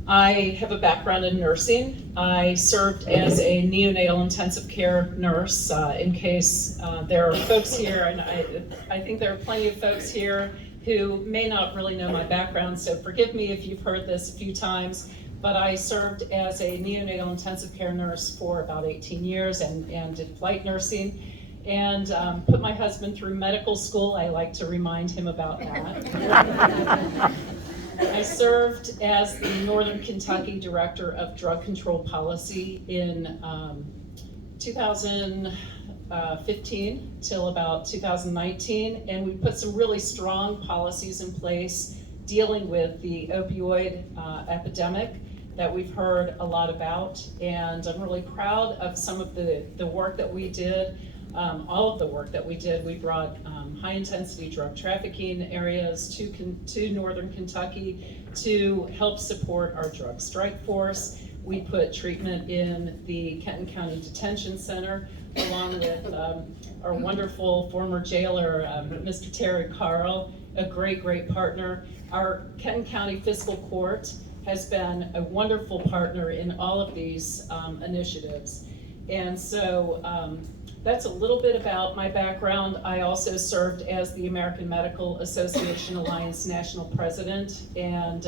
I have a background in nursing. I served as a neonatal intensive care nurse in case there are folks here, and I think there are plenty of folks here who may not really know my background, so forgive me if you've heard this a few times, but I served as a neonatal intensive care nurse for about 18 years and did flight nursing, and put my husband through medical school. I like to remind him about that. I served as the Northern Kentucky Director of Drug Control Policy in 2015 till about 2019, and we put some really strong policies in place dealing with the opioid epidemic that we've heard a lot about, and I'm really proud of some of the work that we did. All of the work that we did. We brought high-intensity drug trafficking areas to Northern Kentucky to help support our drug strike force. We put treatment in the Kenton County Detention Center, along with our wonderful former jailer, Mr. Terry Carl, a great partner. Our Kenton County Fiscal Court has been a wonderful partner in all of these initiatives. And so that's a little bit about my background. I also served as the American Medical Association Alliance National President, and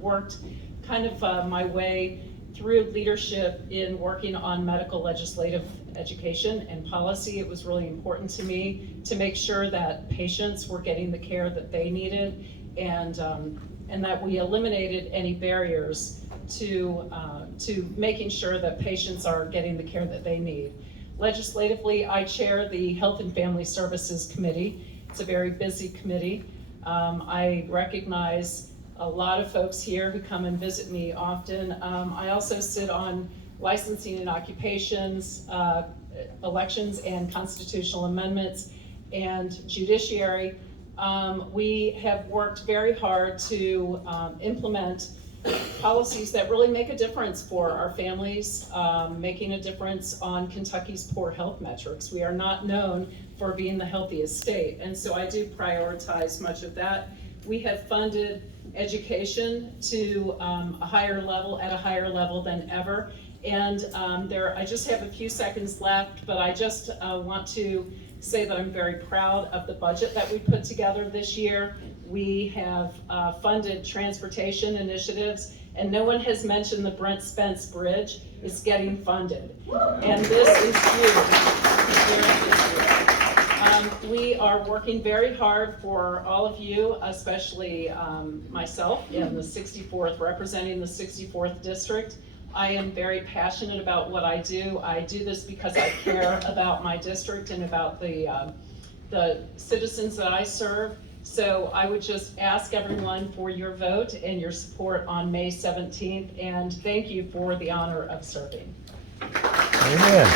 worked kind of my way through leadership in working on medical legislative education and policy. It was really important to me to make sure that patients were getting the care that they needed, and that we eliminated any barriers to making sure that patients are getting the care that they need. Legislatively, I chair the Health and Family Services Committee. It's a very busy committee. I recognize a lot of folks here who come and visit me often. I also sit on licensing and occupations, elections and constitutional amendments, and judiciary. We have worked very hard to implement policies that really make a difference for our families, making a difference on Kentucky's poor health metrics. We are not known for being the healthiest state, and so I do prioritize much of that. We have funded education to a higher level than ever. And I just have a few seconds left, but I just want to say that I'm very proud of the budget that we put together this year. We have funded transportation initiatives, and no one has mentioned the Brent Spence Bridge is getting funded. And this is huge. We are working very hard for all of you, especially myself in the 64th, representing the 64th district. I am very passionate about what I do. I do this because I care about my district and about the citizens that I serve. So I would just ask everyone for your vote and your support on May 17th, and thank you for the honor of serving. Amen.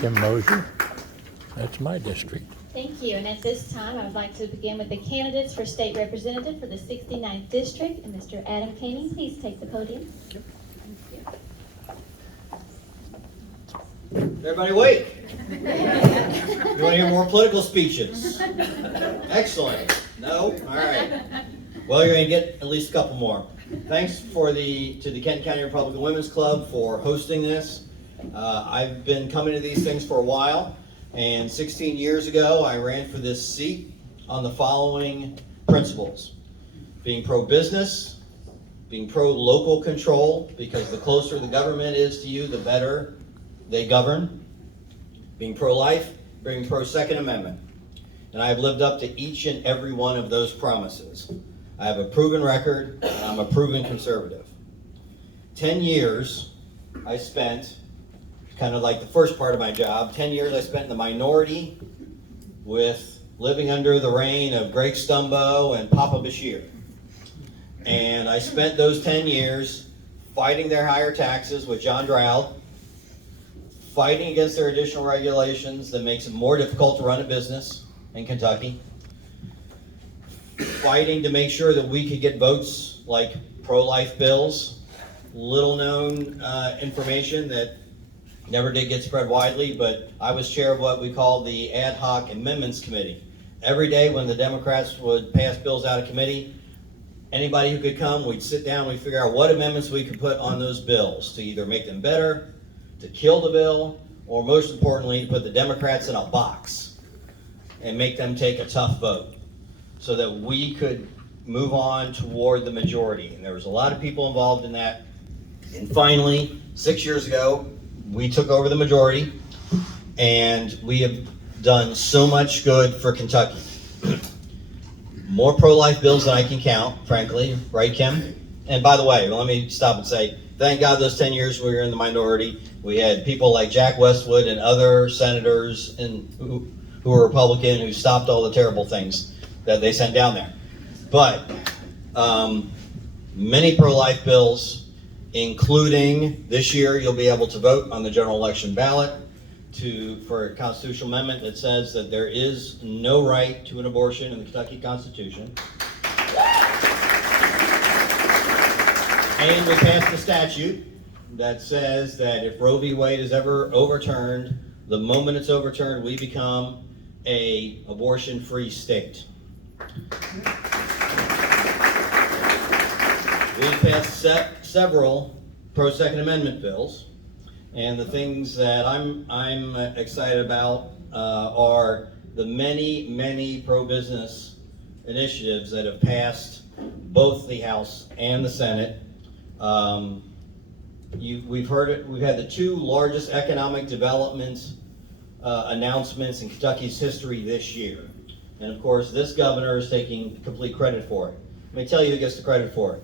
Kim Moser, that's my district. Thank you, and at this time, I would like to begin with the candidates for state representative for the 69th district, and Mr. Adam Caney, please take the podium. Everybody awake? You want to hear more political speeches? Excellent. No? All right. Well, you're going to get at least a couple more. Thanks to the Kenton County Republican Women's Club for hosting this. I've been coming to these things for a while, and 16 years ago I ran for this seat on the following principles: being pro-business, being pro-local control, because the closer the government is to you, the better they govern, being pro-life, being pro-Second Amendment. And I've lived up to each and every one of those promises. I have a proven record, and I'm a proven conservative. 10 years I spent, kind of like the first part of my job, 10 years I spent in the minority with living under the reign of Greg Stumbo and Papa Bashir. And I spent those 10 years fighting their higher taxes with John Drought, fighting against their additional regulations that makes it more difficult to run a business in Kentucky, fighting to make sure that we could get votes like pro-life bills, little known information that never did get spread widely, but I was chair of what we call the Ad Hoc Amendments Committee. Every day when the Democrats would pass bills out of committee, anybody who could come, we'd sit down, we'd figure out what amendments we could put on those bills to either make them better, to kill the bill, or most importantly, to put the Democrats in a box and make them take a tough vote so that we could move on toward the majority. And there was a lot of people involved in that. And finally, 6 years ago, we took over the majority, and we have done so much good for Kentucky. More pro-life bills than I can count, frankly, right, Kim? And by the way, let me stop and say, thank God those 10 years we were in the minority. We had people like Jack Westwood and other senators who were Republican who stopped all the terrible things that they sent down there. But many pro-life bills, including this year you'll be able to vote on the general election ballot for a constitutional amendment that says that there is no right to an abortion in the Kentucky Constitution. And we passed a statute that says that if Roe v. Wade is ever overturned, the moment it's overturned, we become an abortion-free state. We've passed several pro-Second Amendment bills, and the things that I'm excited about are the many pro-business initiatives that have passed both the House and the Senate. We've heard it. We've had the two largest economic development announcements in Kentucky's history this year, and of course, this governor is taking complete credit for it. Let me tell you who gets the credit for it: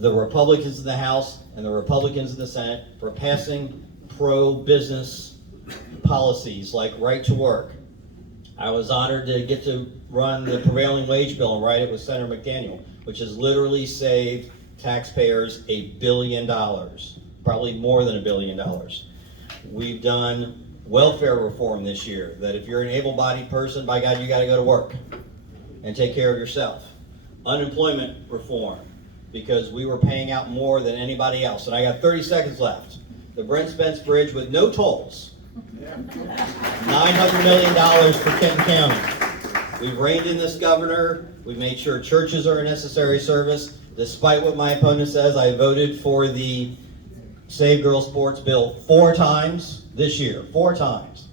the Republicans in the House and the Republicans in the Senate for passing pro-business policies like right to work. I was honored to get to run the prevailing wage bill and write it with Senator McDaniel, which has literally saved taxpayers $1 billion, probably more than $1 billion. We've done welfare reform this year, that if you're an able-bodied person, by God, you gotta go to work. and take care of yourself. Unemployment reform, because we were paying out more than anybody else. And I got 30 seconds left. The Brent Spence Bridge with no tolls. $900 million for Kenton County. We've reined in this governor. We've made sure churches are a necessary service. Despite what my opponent says, I voted for the Save Girls Sports bill 4 times this year, 4 times.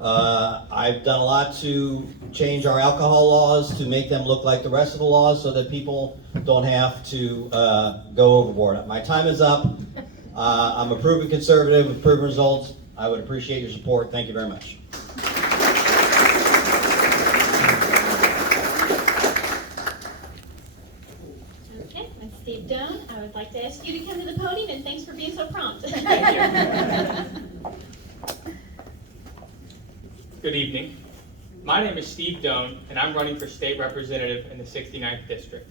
I've done a lot to change our alcohol laws to make them look like the rest of the laws so that people don't have to go overboard. My time is up. I'm a proven conservative with proven results. I would appreciate your support. Thank you very much. Okay, I'm Steve Doan. I would like to ask you to come to the podium, and thanks for being so prompt. Good evening. My name is Steve Doan, and I'm running for state representative in the 69th District.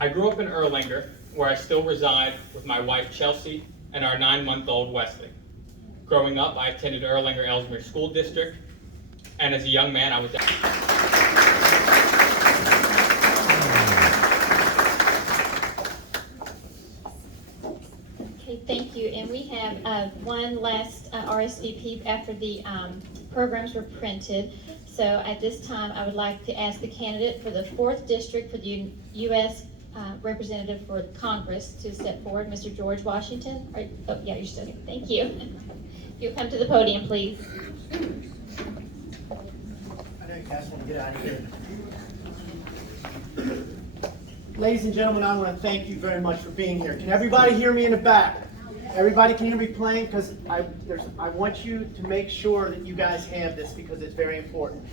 I grew up in Erlanger, where I still reside with my wife Chelsea and our 9-month-old Wesley. Growing up, I attended Erlanger Ellesmere School District, and as a young man, I was Okay, thank you. And we have one last RSVP after the programs were printed. So at this time, I would like to ask the candidate for the 4th District for the U.S. Representative for Congress to step forward, Mr. George Washington. Oh, yeah, you're still here. Thank you. If you'll come to the podium, please. I know you guys want to get out of here. Ladies and gentlemen, I want to thank you very much for being here. Can everybody hear me in the back? Everybody can hear me playing, because I want you to make sure that you guys have this, because it's very important.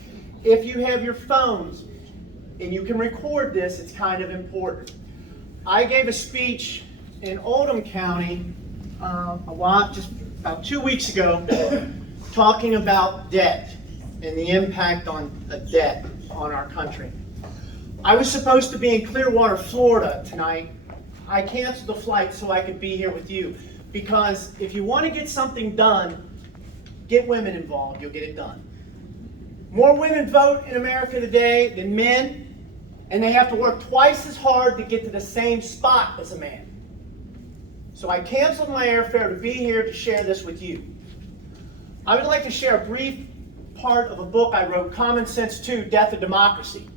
If you have your phones and you can record this, it's kind of important. I gave a speech in Oldham County just about 2 weeks ago, talking about debt and the impact on debt on our country. I was supposed to be in Clearwater, Florida tonight. I canceled the flight so I could be here with you, because if you want to get something done, get women involved, you'll get it done. More women vote in America today than men, and they have to work twice as hard to get to the same spot as a man. So I canceled my airfare to be here to share this with you. I would like to share a brief part of a book I wrote, Common Sense 2, Death of Democracy.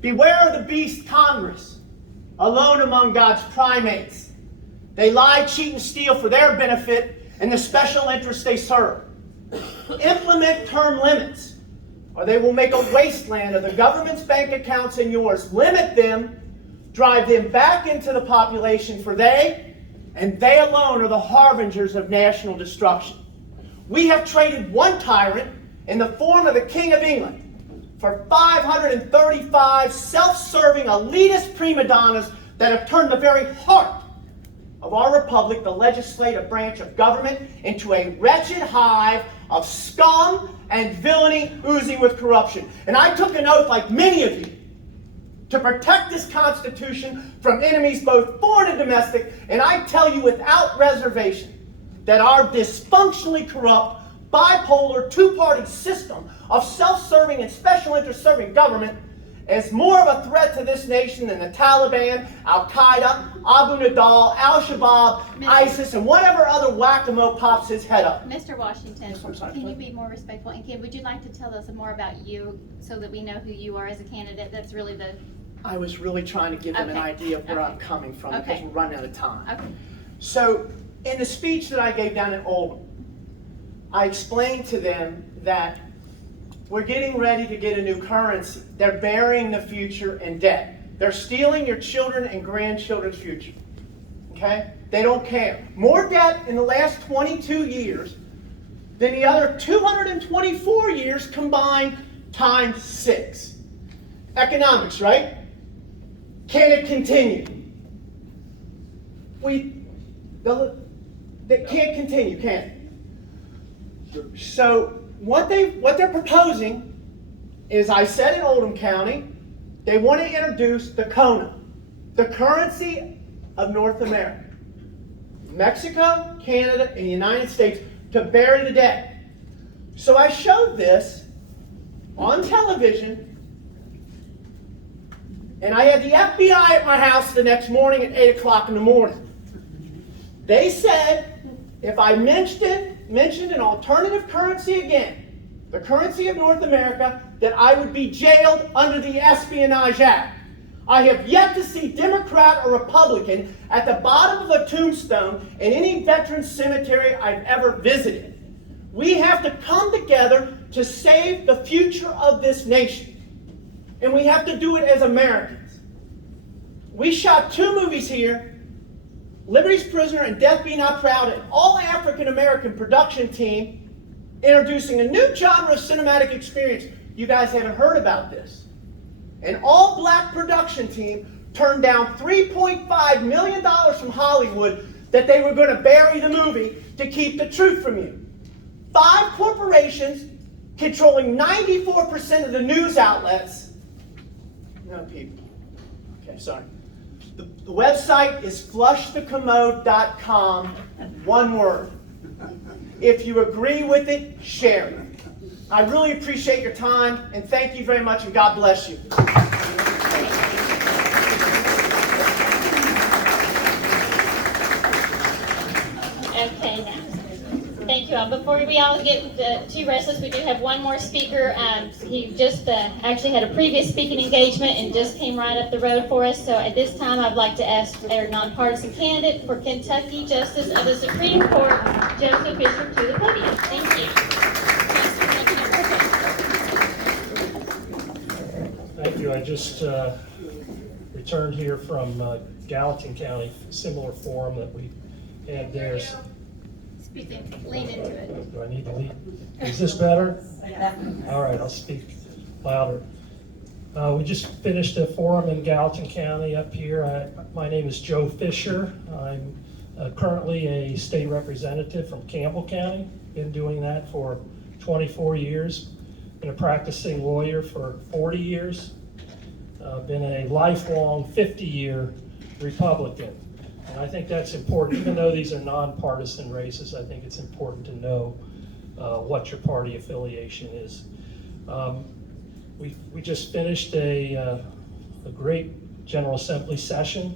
Beware of the beast Congress, alone among God's primates. They lie, cheat, and steal for their benefit and the special interests they serve. Implement term limits, or they will make a wasteland of the government's bank accounts and yours. Limit them, drive them back into the population, for they and they alone are the harbingers of national destruction. We have traded one tyrant in the form of the King of England for 535 self-serving elitist prima donnas that have turned the very heart of our republic, the legislative branch of government, into a wretched hive of scum and villainy oozing with corruption. And I took an oath, like many of you, to protect this Constitution from enemies both foreign and domestic, and I tell you without reservation that our dysfunctionally corrupt, bipolar, two-party system of self-serving and special interest-serving government is more of a threat to this nation than the Taliban, Al-Qaeda, Abu Nidal, Al-Shabaab, ISIS, and whatever other whack-a-mole pops his head up. Mr. Washington, can you be more respectful? And would you like to tell us more about you so that we know who you are as a candidate? That's really the... I was really trying to give them an idea of where I'm coming from, because we're running out of time. Okay. So, in the speech that I gave down in Oldham, I explained to them that we're getting ready to get a new currency. They're burying the future in debt. They're stealing your children and grandchildren's future. Okay? They don't care. More debt in the last 22 years than the other 224 years combined times 6. Economics, right? Can it continue? They can't continue, can it? So what they're proposing is, I said in Oldham County, they want to introduce the KONA, the currency of North America. Mexico, Canada, and the United States, to bury the debt. So I showed this on television And I had the FBI at my house the next morning at 8 o'clock in the morning. They said if I mentioned an alternative currency again, the currency of North America, that I would be jailed under the Espionage Act. I have yet to see Democrat or Republican at the bottom of a tombstone in any veteran cemetery I've ever visited. We have to come together to save the future of this nation. And we have to do it as Americans. We shot 2 movies here, Liberty's Prisoner and Death Be Not Proud, an all-African-American production team introducing a new genre of cinematic experience. You guys haven't heard about this. An all-black production team turned down $3.5 million from Hollywood that they were going to bury the movie to keep the truth from you. 5 corporations controlling 94% of the news outlets. No, people. Okay, sorry. The website is flushthecommode.com. One word. If you agree with it, share it. I really appreciate your time, and thank you very much, and God bless you. Okay, now. Thank you all. Before we all get too restless, we do have one more speaker. He just actually had a previous speaking engagement and just came right up the road for us. So at this time, I'd like to ask our nonpartisan candidate for Kentucky Justice of the Supreme Court, Joseph Fisher, to the podium. Thank you. Thank you. I just returned here from Gallatin County, similar forum that we had there. Lean into it. Do I need to lean? Is this better? Yeah. All right, I'll speak louder. We just finished a forum in Gallatin County up here. My name is Joe Fisher. I'm currently a state representative from Campbell County. Been doing that for 24 years. Been a practicing lawyer for 40 years. Been a lifelong 50-year Republican. And I think that's important. Even though these are nonpartisan races, I think it's important to know what your party affiliation is. We just finished a great General Assembly session.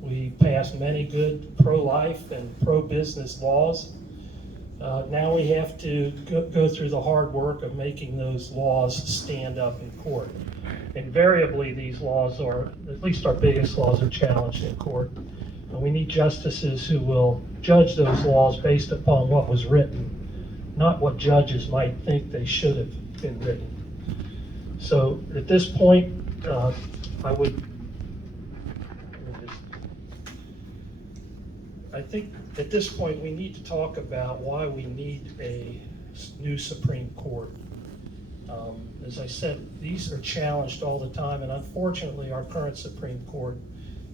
We passed many good pro-life and pro-business laws. Now we have to go through the hard work of making those laws stand up in court. Invariably, these laws are, at least our biggest laws, are challenged in court. And we need justices who will judge those laws based upon what was written, not what judges might think they should have been written. So at this point, I think at this point we need to talk about why we need a new Supreme Court. As I said, these are challenged all the time, and unfortunately our current Supreme Court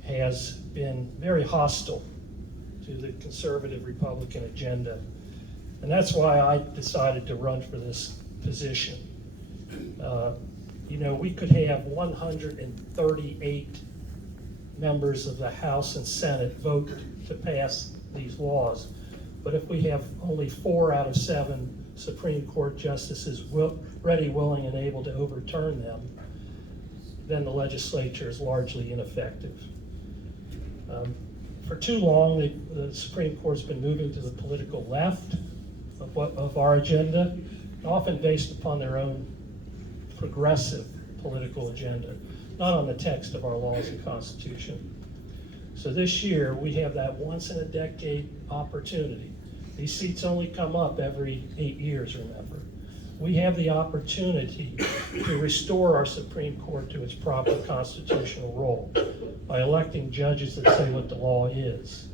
has been very hostile to the conservative Republican agenda. And that's why I decided to run for this position. You know, we could have 138 members of the House and Senate vote to pass these laws. But if we have only 4 out of 7 Supreme Court justices ready, willing, and able to overturn them, then the legislature is largely ineffective. For too long, the Supreme Court's been moving to the political left of our agenda, often based upon their own progressive political agenda, not on the text of our laws and Constitution. So this year, we have that once-in-a-decade opportunity. These seats only come up every 8 years, remember. We have the opportunity to restore our Supreme Court to its proper constitutional role by electing judges that say what the law is,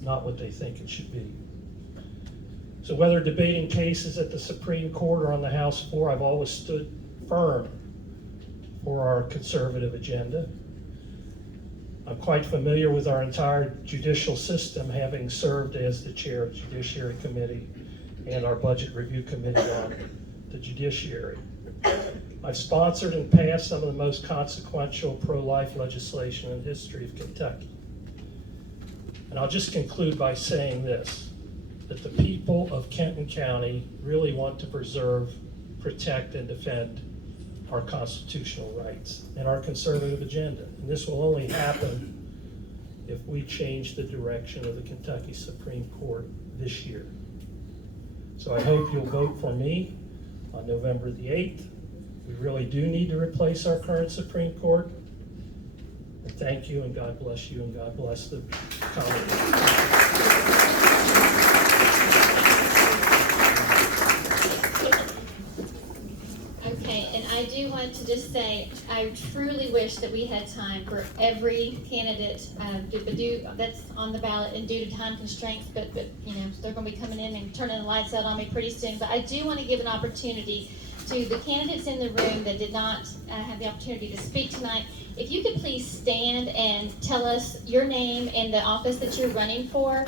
not what they think it should be. So whether debating cases at the Supreme Court or on the House floor, I've always stood firm for our conservative agenda. I'm quite familiar with our entire judicial system, having served as the chair of the Judiciary Committee and our Budget Review Committee on the Judiciary. I've sponsored and passed some of the most consequential pro-life legislation in the history of Kentucky. And I'll just conclude by saying this, that the people of Kenton County really want to preserve, protect, and defend our constitutional rights and our conservative agenda. And this will only happen if we change the direction of the Kentucky Supreme Court this year. So I hope you'll vote for me on November the 8th. We really do need to replace our current Supreme Court. And thank you, and God bless you, and God bless the Commonwealth. Okay, and I do want to just say, I truly wish that we had time for every candidate, that's on the ballot, and due to time constraints, but you know, they're gonna be coming in and turning the lights out on me pretty soon. But I do want to give an opportunity to the candidates in the room that did not have the opportunity to speak tonight. If you could please stand and tell us your name and the office that you're running for,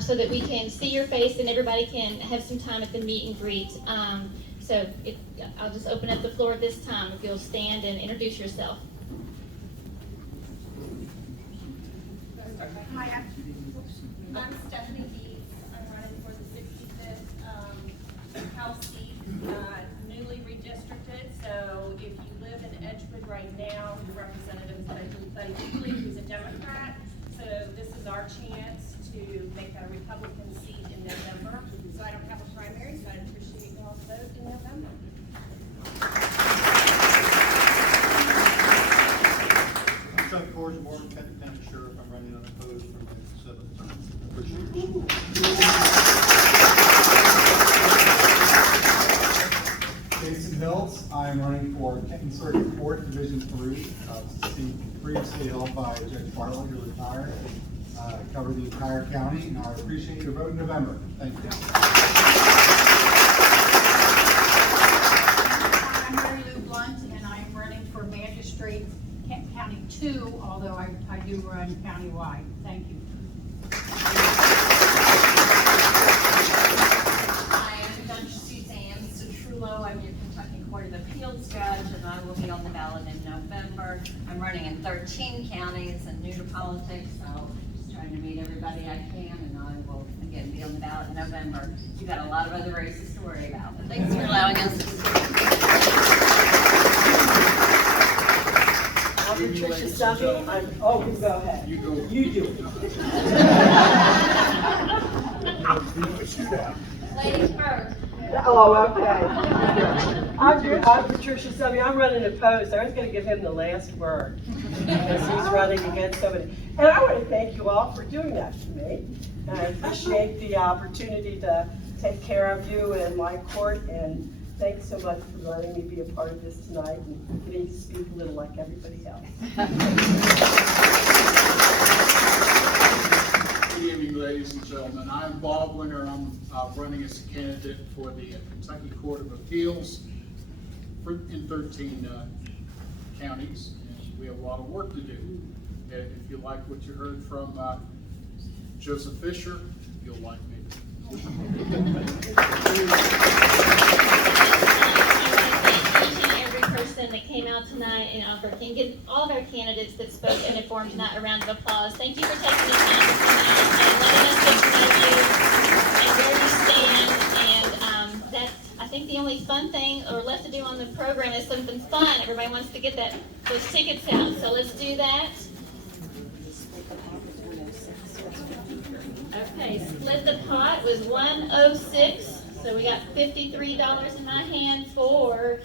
so that we can see your face and everybody can have some time at the meet and greet. So I'll just open up the floor at this time if you'll stand and introduce yourself. Hi, I'm Stephanie Deeds. I'm running for the 65th House seat, newly redistricted. So if you live in Edgewood right now, your representative is Buddy Healy, who's a Democrat. So this is our chance to make that a Republican seat in November. So I don't have a primary, so I appreciate you all vote in November. I'm Chuck Corsmore, Kenton County Sheriff. I'm running unopposed for my 7th term. Appreciate it. Jason Hills. I'm running for Kenton Circuit Court, Division 3. Seat previously held by Judge Bartlett, who retired. Cover the entire county, and I appreciate your vote in November. Thank you. I'm Mary Lou Blunt, and I'm running for Magistrate Kenton County 2, although I do run countywide. Thank you. Hi, I'm Judge Suzanne Citrullo. I'm your Kentucky Court of Appeals judge, and I will be on the ballot in November. I'm running in 13 counties and new to politics, so just trying to meet everybody I can, and I will again be on the ballot in November. You've got a lot of other races to worry about, but thanks for allowing us to speak. I'm Patricia Stephenson. Oh, you go ahead. You do it. Ladies first. Oh, okay. I'm Patricia Stephenson. I'm running opposed. I was going to give him the last word because he's running against somebody. And I want to thank you all for doing that for me. And I appreciate the opportunity to take care of you in my court. And thanks so much for letting me be a part of this tonight and getting to speak a little like everybody else. Good evening, ladies and gentlemen. I'm Bob Winter. I'm running as a candidate for the Kentucky Court of Appeals in 13 counties. And we have a lot of work to do. If you like what you heard from Joseph Fisher, you'll like me. Every person that came out tonight and offered, and give all of our candidates that spoke and informed tonight a round of applause. Thank you for taking the time to come out and letting us get to know you and where you stand. And that's, I think, the only fun thing or left to do on the program is something fun. Everybody wants to get those tickets out, so let's do that. Okay, split the pot was 106, so we got $53 in my hand for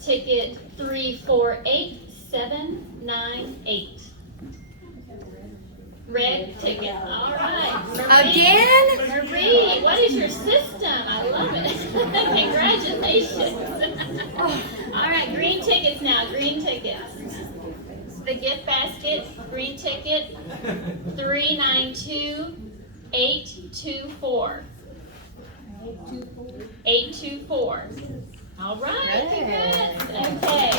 ticket 348798. Red ticket. All right. Marie, Again? Marie, what is your system? I love it. Congratulations. All right, green tickets now. Green tickets. The gift basket, green ticket, 392824. 824. All right, congrats. Okay.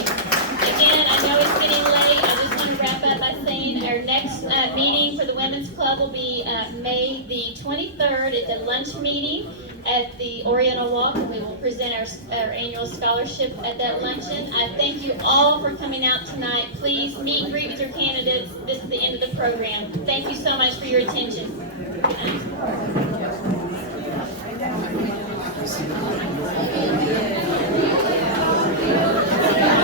Again, I know it's getting late. I just want to wrap up by saying our next meeting for the Women's Club will be May the 23rd. It's a lunch meeting at the Oriental Walk, and we will present our annual scholarship at that luncheon. I thank you all for coming out tonight. Please meet and greet with your candidates. This is the end of the program. Thank you so much for your attention. Good night.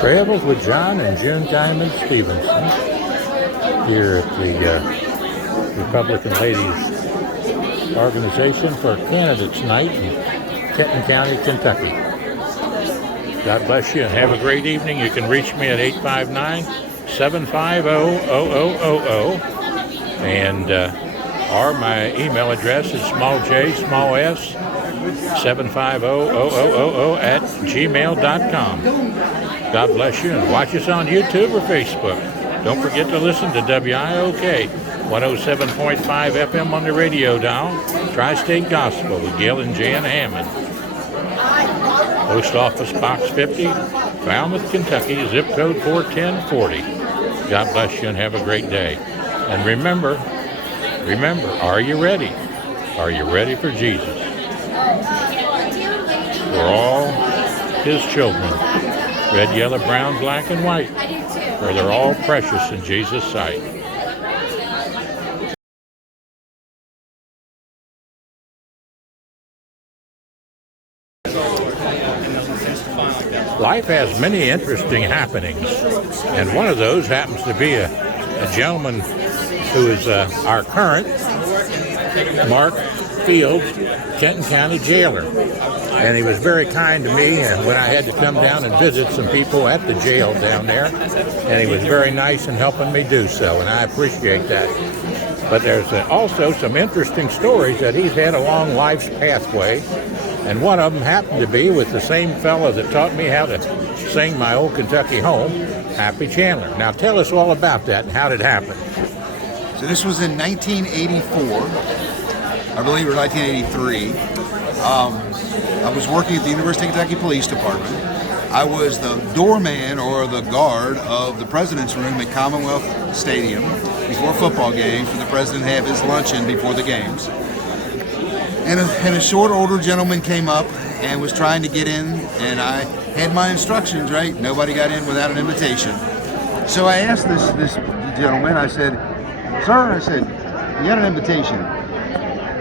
Travels with John and June Diamond Stephenson here at the Republican Ladies Organization for Candidates Night in Kenton County, Kentucky. God bless you and have a great evening. You can reach me at 859-750-0000 and or my email address is smallj750-0000 @gmail.com. God bless you and watch us on YouTube or Facebook. Don't forget to listen to WIOK 107.5 FM on the radio dial, Tri-State Gospel with Gil and Jan Hammond. Post Office Box 50, Falmouth, Kentucky, zip code 41040. God bless you and have a great day. And remember, are you ready? Are you ready for Jesus? We're all his children. Red, yellow, brown, black, and white. For they're all precious in Jesus' sight. Life has many interesting happenings, and one of those happens to be a gentleman who is our current Mark Fields, Kenton County jailer. And he was very kind to me and when I had to come down and visit some people at the jail down there, and he was very nice in helping me do so, and I appreciate that. But there's also some interesting stories that he's had along life's pathway, and one of them happened to be with the same fellow that taught me how to sing My Old Kentucky Home, Happy Chandler. Now tell us all about that and how did it happen. So this was in 1984, I believe, or 1983. I was working at the University of Kentucky Police Department. I was the doorman or the guard of the President's Room at Commonwealth Stadium before football games, when the President had his luncheon before the games. And a short, older gentleman came up and was trying to get in, and I had my instructions, right? Nobody got in without an invitation. So I asked this gentleman, I said, "Sir," I said, "you got an invitation?"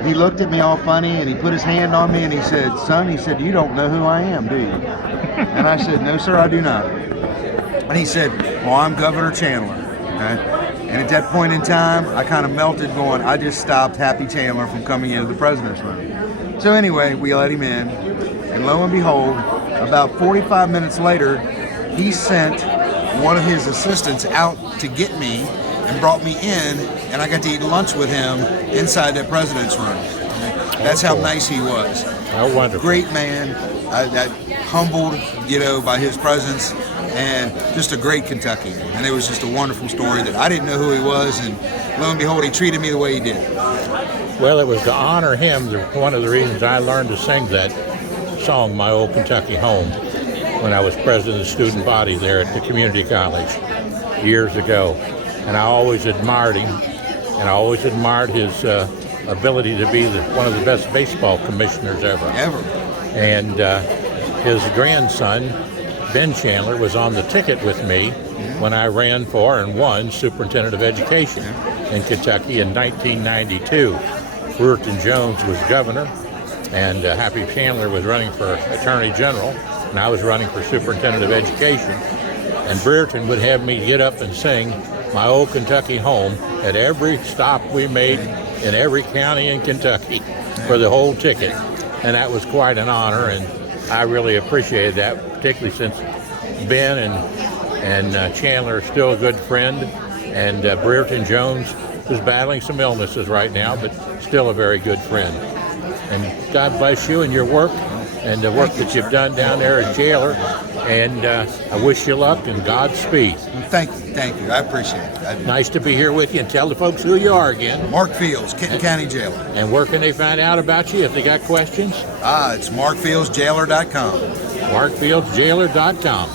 He looked at me all funny and he put his hand on me and he said, "Son," he said, "you don't know who I am, do you?" And I said, "No, sir, I do not." And he said, "Well, I'm Governor Chandler." Okay? And at that point in time, I kind of melted going, I just stopped Happy Chandler from coming into the President's Room. So anyway, we let him in, and lo and behold, about 45 minutes later, he sent one of his assistants out to get me and brought me in, and I got to eat lunch with him inside that President's Room. That's how nice he was. How wonderful. Great man, humbled, by his presence, and just a great Kentuckian. And it was just a wonderful story that I didn't know who he was, and lo and behold, he treated me the way he did. Well, it was to honor him, one of the reasons I learned to sing that song, My Old Kentucky Home, when I was president of the student body there at the community college years ago. And I always admired him, and I always admired his ability to be one of the best baseball commissioners ever. And his grandson, Ben Chandler, was on the ticket with me when I ran for and won Superintendent of Education in Kentucky in 1992. Brewerton Jones was governor, and Happy Chandler was running for Attorney General, and I was running for Superintendent of Education. And Brewerton would have me get up and sing My Old Kentucky Home at every stop we made in every county in Kentucky for the whole ticket. And that was quite an honor, and I really appreciated that, particularly since Ben and Chandler are still a good friend, and Brewerton Jones is battling some illnesses right now, but still a very good friend. And God bless you and your work, and the work that you've done down there as jailer, and I wish you luck and Godspeed. Thank you, I appreciate it. Nice to be here with you, and tell the folks who you are again. Mark Fields, Kenton County jailer. And where can they find out about you if they got questions? It's markfieldsjailer.com. markfieldsjailer.com.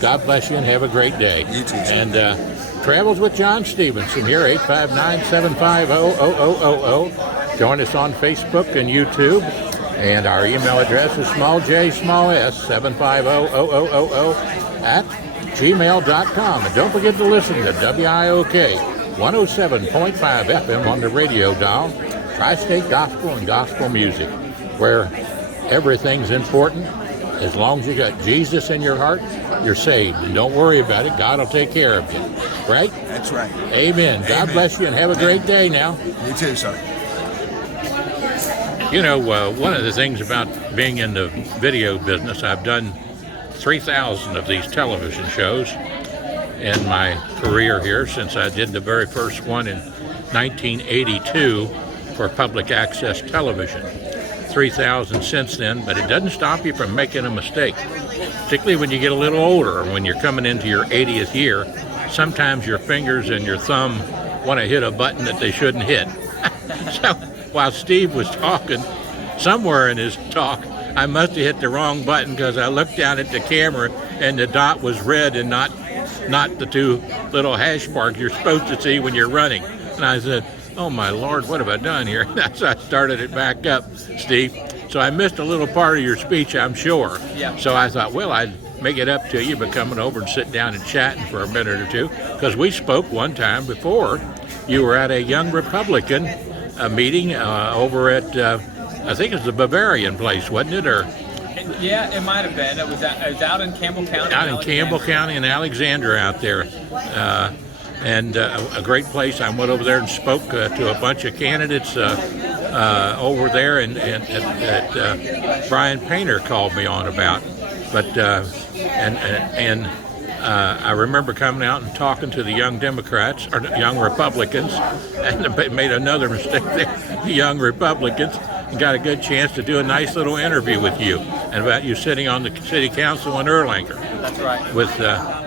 God bless you and have a great day. You too. And Travels with John Stephenson here, 859-750-0000. Join us on Facebook and YouTube. And our email address is smalljs750-0000 @gmail.com. And don't forget to listen to WIOK 107.5 FM on the radio dial, Tri-State Gospel and Gospel Music, where everything's important as long as you got Jesus in your heart, you're saved. And don't worry about it. God will take care of you. Right? That's right. Amen. God bless you and have a great day now. You too, sir. You know, one of the things about being in the video business, I've done 3,000 of these television shows in my career here since I did the very first one in 1982 for public access television. 3,000 since then, but it doesn't stop you from making a mistake, particularly when you get a little older, when you're coming into your 80th year. Sometimes your fingers and your thumb want to hit a button that they shouldn't hit. So while Steve was talking, somewhere in his talk, I must have hit the wrong button because I looked down at the camera and the dot was red and not the two little hash marks you're supposed to see when you're running. And I said, oh my Lord, what have I done here? So I started it back up, Steve. So I missed a little part of your speech, I'm sure. Yeah. So I thought, well, I'd make it up to you by coming over and sitting down and chatting for a minute or two, because we spoke one time before. You were at a Young Republican meeting over at, I think it was the Bavarian place, wasn't it? Or Yeah, it might have been. It was out in Campbell County. out in Campbell County and Alexandria out there. And a great place. I went over there and spoke to a bunch of candidates over there, and Brian Painter called me on about. But I remember coming out and talking to the young Democrats or Young Republicans, and made another mistake there. The Young Republicans, and got a good chance to do a nice little interview with you and about you sitting on the city council in Erlanger. That's right. With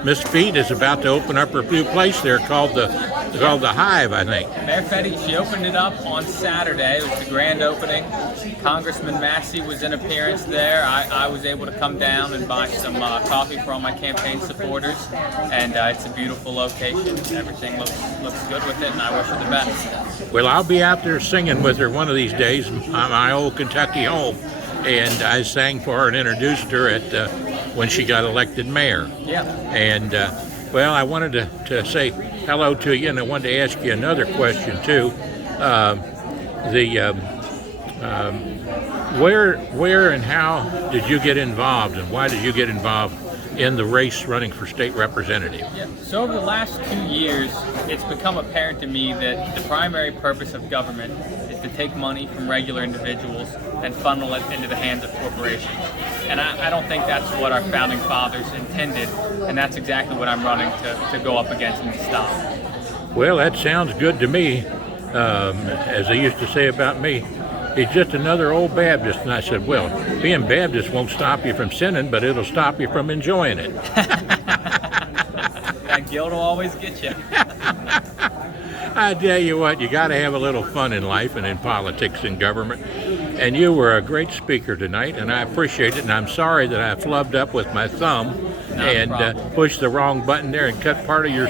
Miss Feet is about to open up her new place there called the Hive, I think. Mayor Fetty, she opened it up on Saturday. It was the grand opening. Congressman Massey was in appearance there. I was able to come down and buy some coffee for all my campaign supporters, and it's a beautiful location. Everything looks good with it, and I wish her the best. Well, I'll be out there singing with her one of these days on my old Kentucky home, and I sang for her and introduced her at when she got elected mayor. Yeah. And well, I wanted to say hello to you, and I wanted to ask you another question too. Where and how did you get involved, and why did you get involved in the race running for state representative? Yeah. So over the last 2 years, it's become apparent to me that the primary purpose of government is to take money from regular individuals and funnel it into the hands of corporations. And I don't think that's what our founding fathers intended, and that's exactly what I'm running to go up against and to stop. Well, that sounds good to me. As they used to say about me, he's just another old Baptist. And I said, well, being Baptist won't stop you from sinning, but it'll stop you from enjoying it. That guilt will always get you. I tell you what, you got to have a little fun in life and in politics and government. And you were a great speaker tonight, and I appreciate it. And I'm sorry that I flubbed up with my thumb and pushed the wrong button there and cut part of your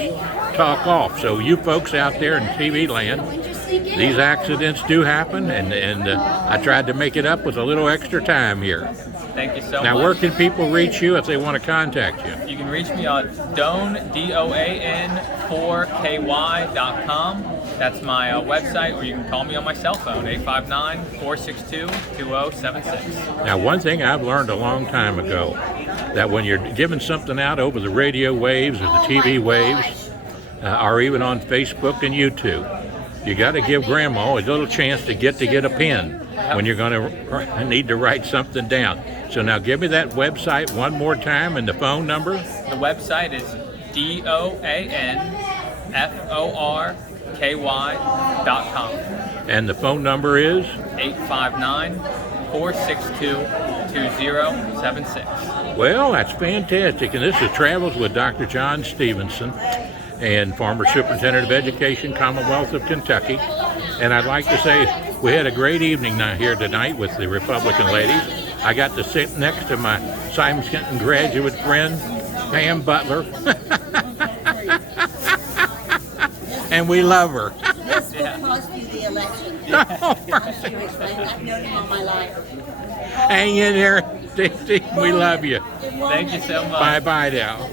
talk off. So you folks out there in TV land, these accidents do happen, and I tried to make it up with a little extra time here. Thank you so much. Now, where can people reach you if they want to contact you? You can reach me on Doan, DOAN4KY.com. That's my website, or you can call me on my cell phone, 859-462-2076. Now, one thing I've learned a long time ago, that when you're giving something out over the radio waves or the TV waves, or even on Facebook and YouTube, you got to give Grandma a little chance to get a pen when you're going to need to write something down. So now give me that website one more time and the phone number. The website is DOANFORKY.com. And the phone number is? 859-462-2076. Well, that's fantastic. And this is Travels with Dr. John Stephenson, and former Superintendent of Education, Commonwealth of Kentucky. And I'd like to say we had a great evening here tonight with the Republican ladies. I got to sit next to my Simon Kenton graduate friend, Pam Butler. And we love her. This will cost you the election. Seriously, I've known him all my life. Hang in there, Steve. We love you. Thank you so much. Bye-bye now.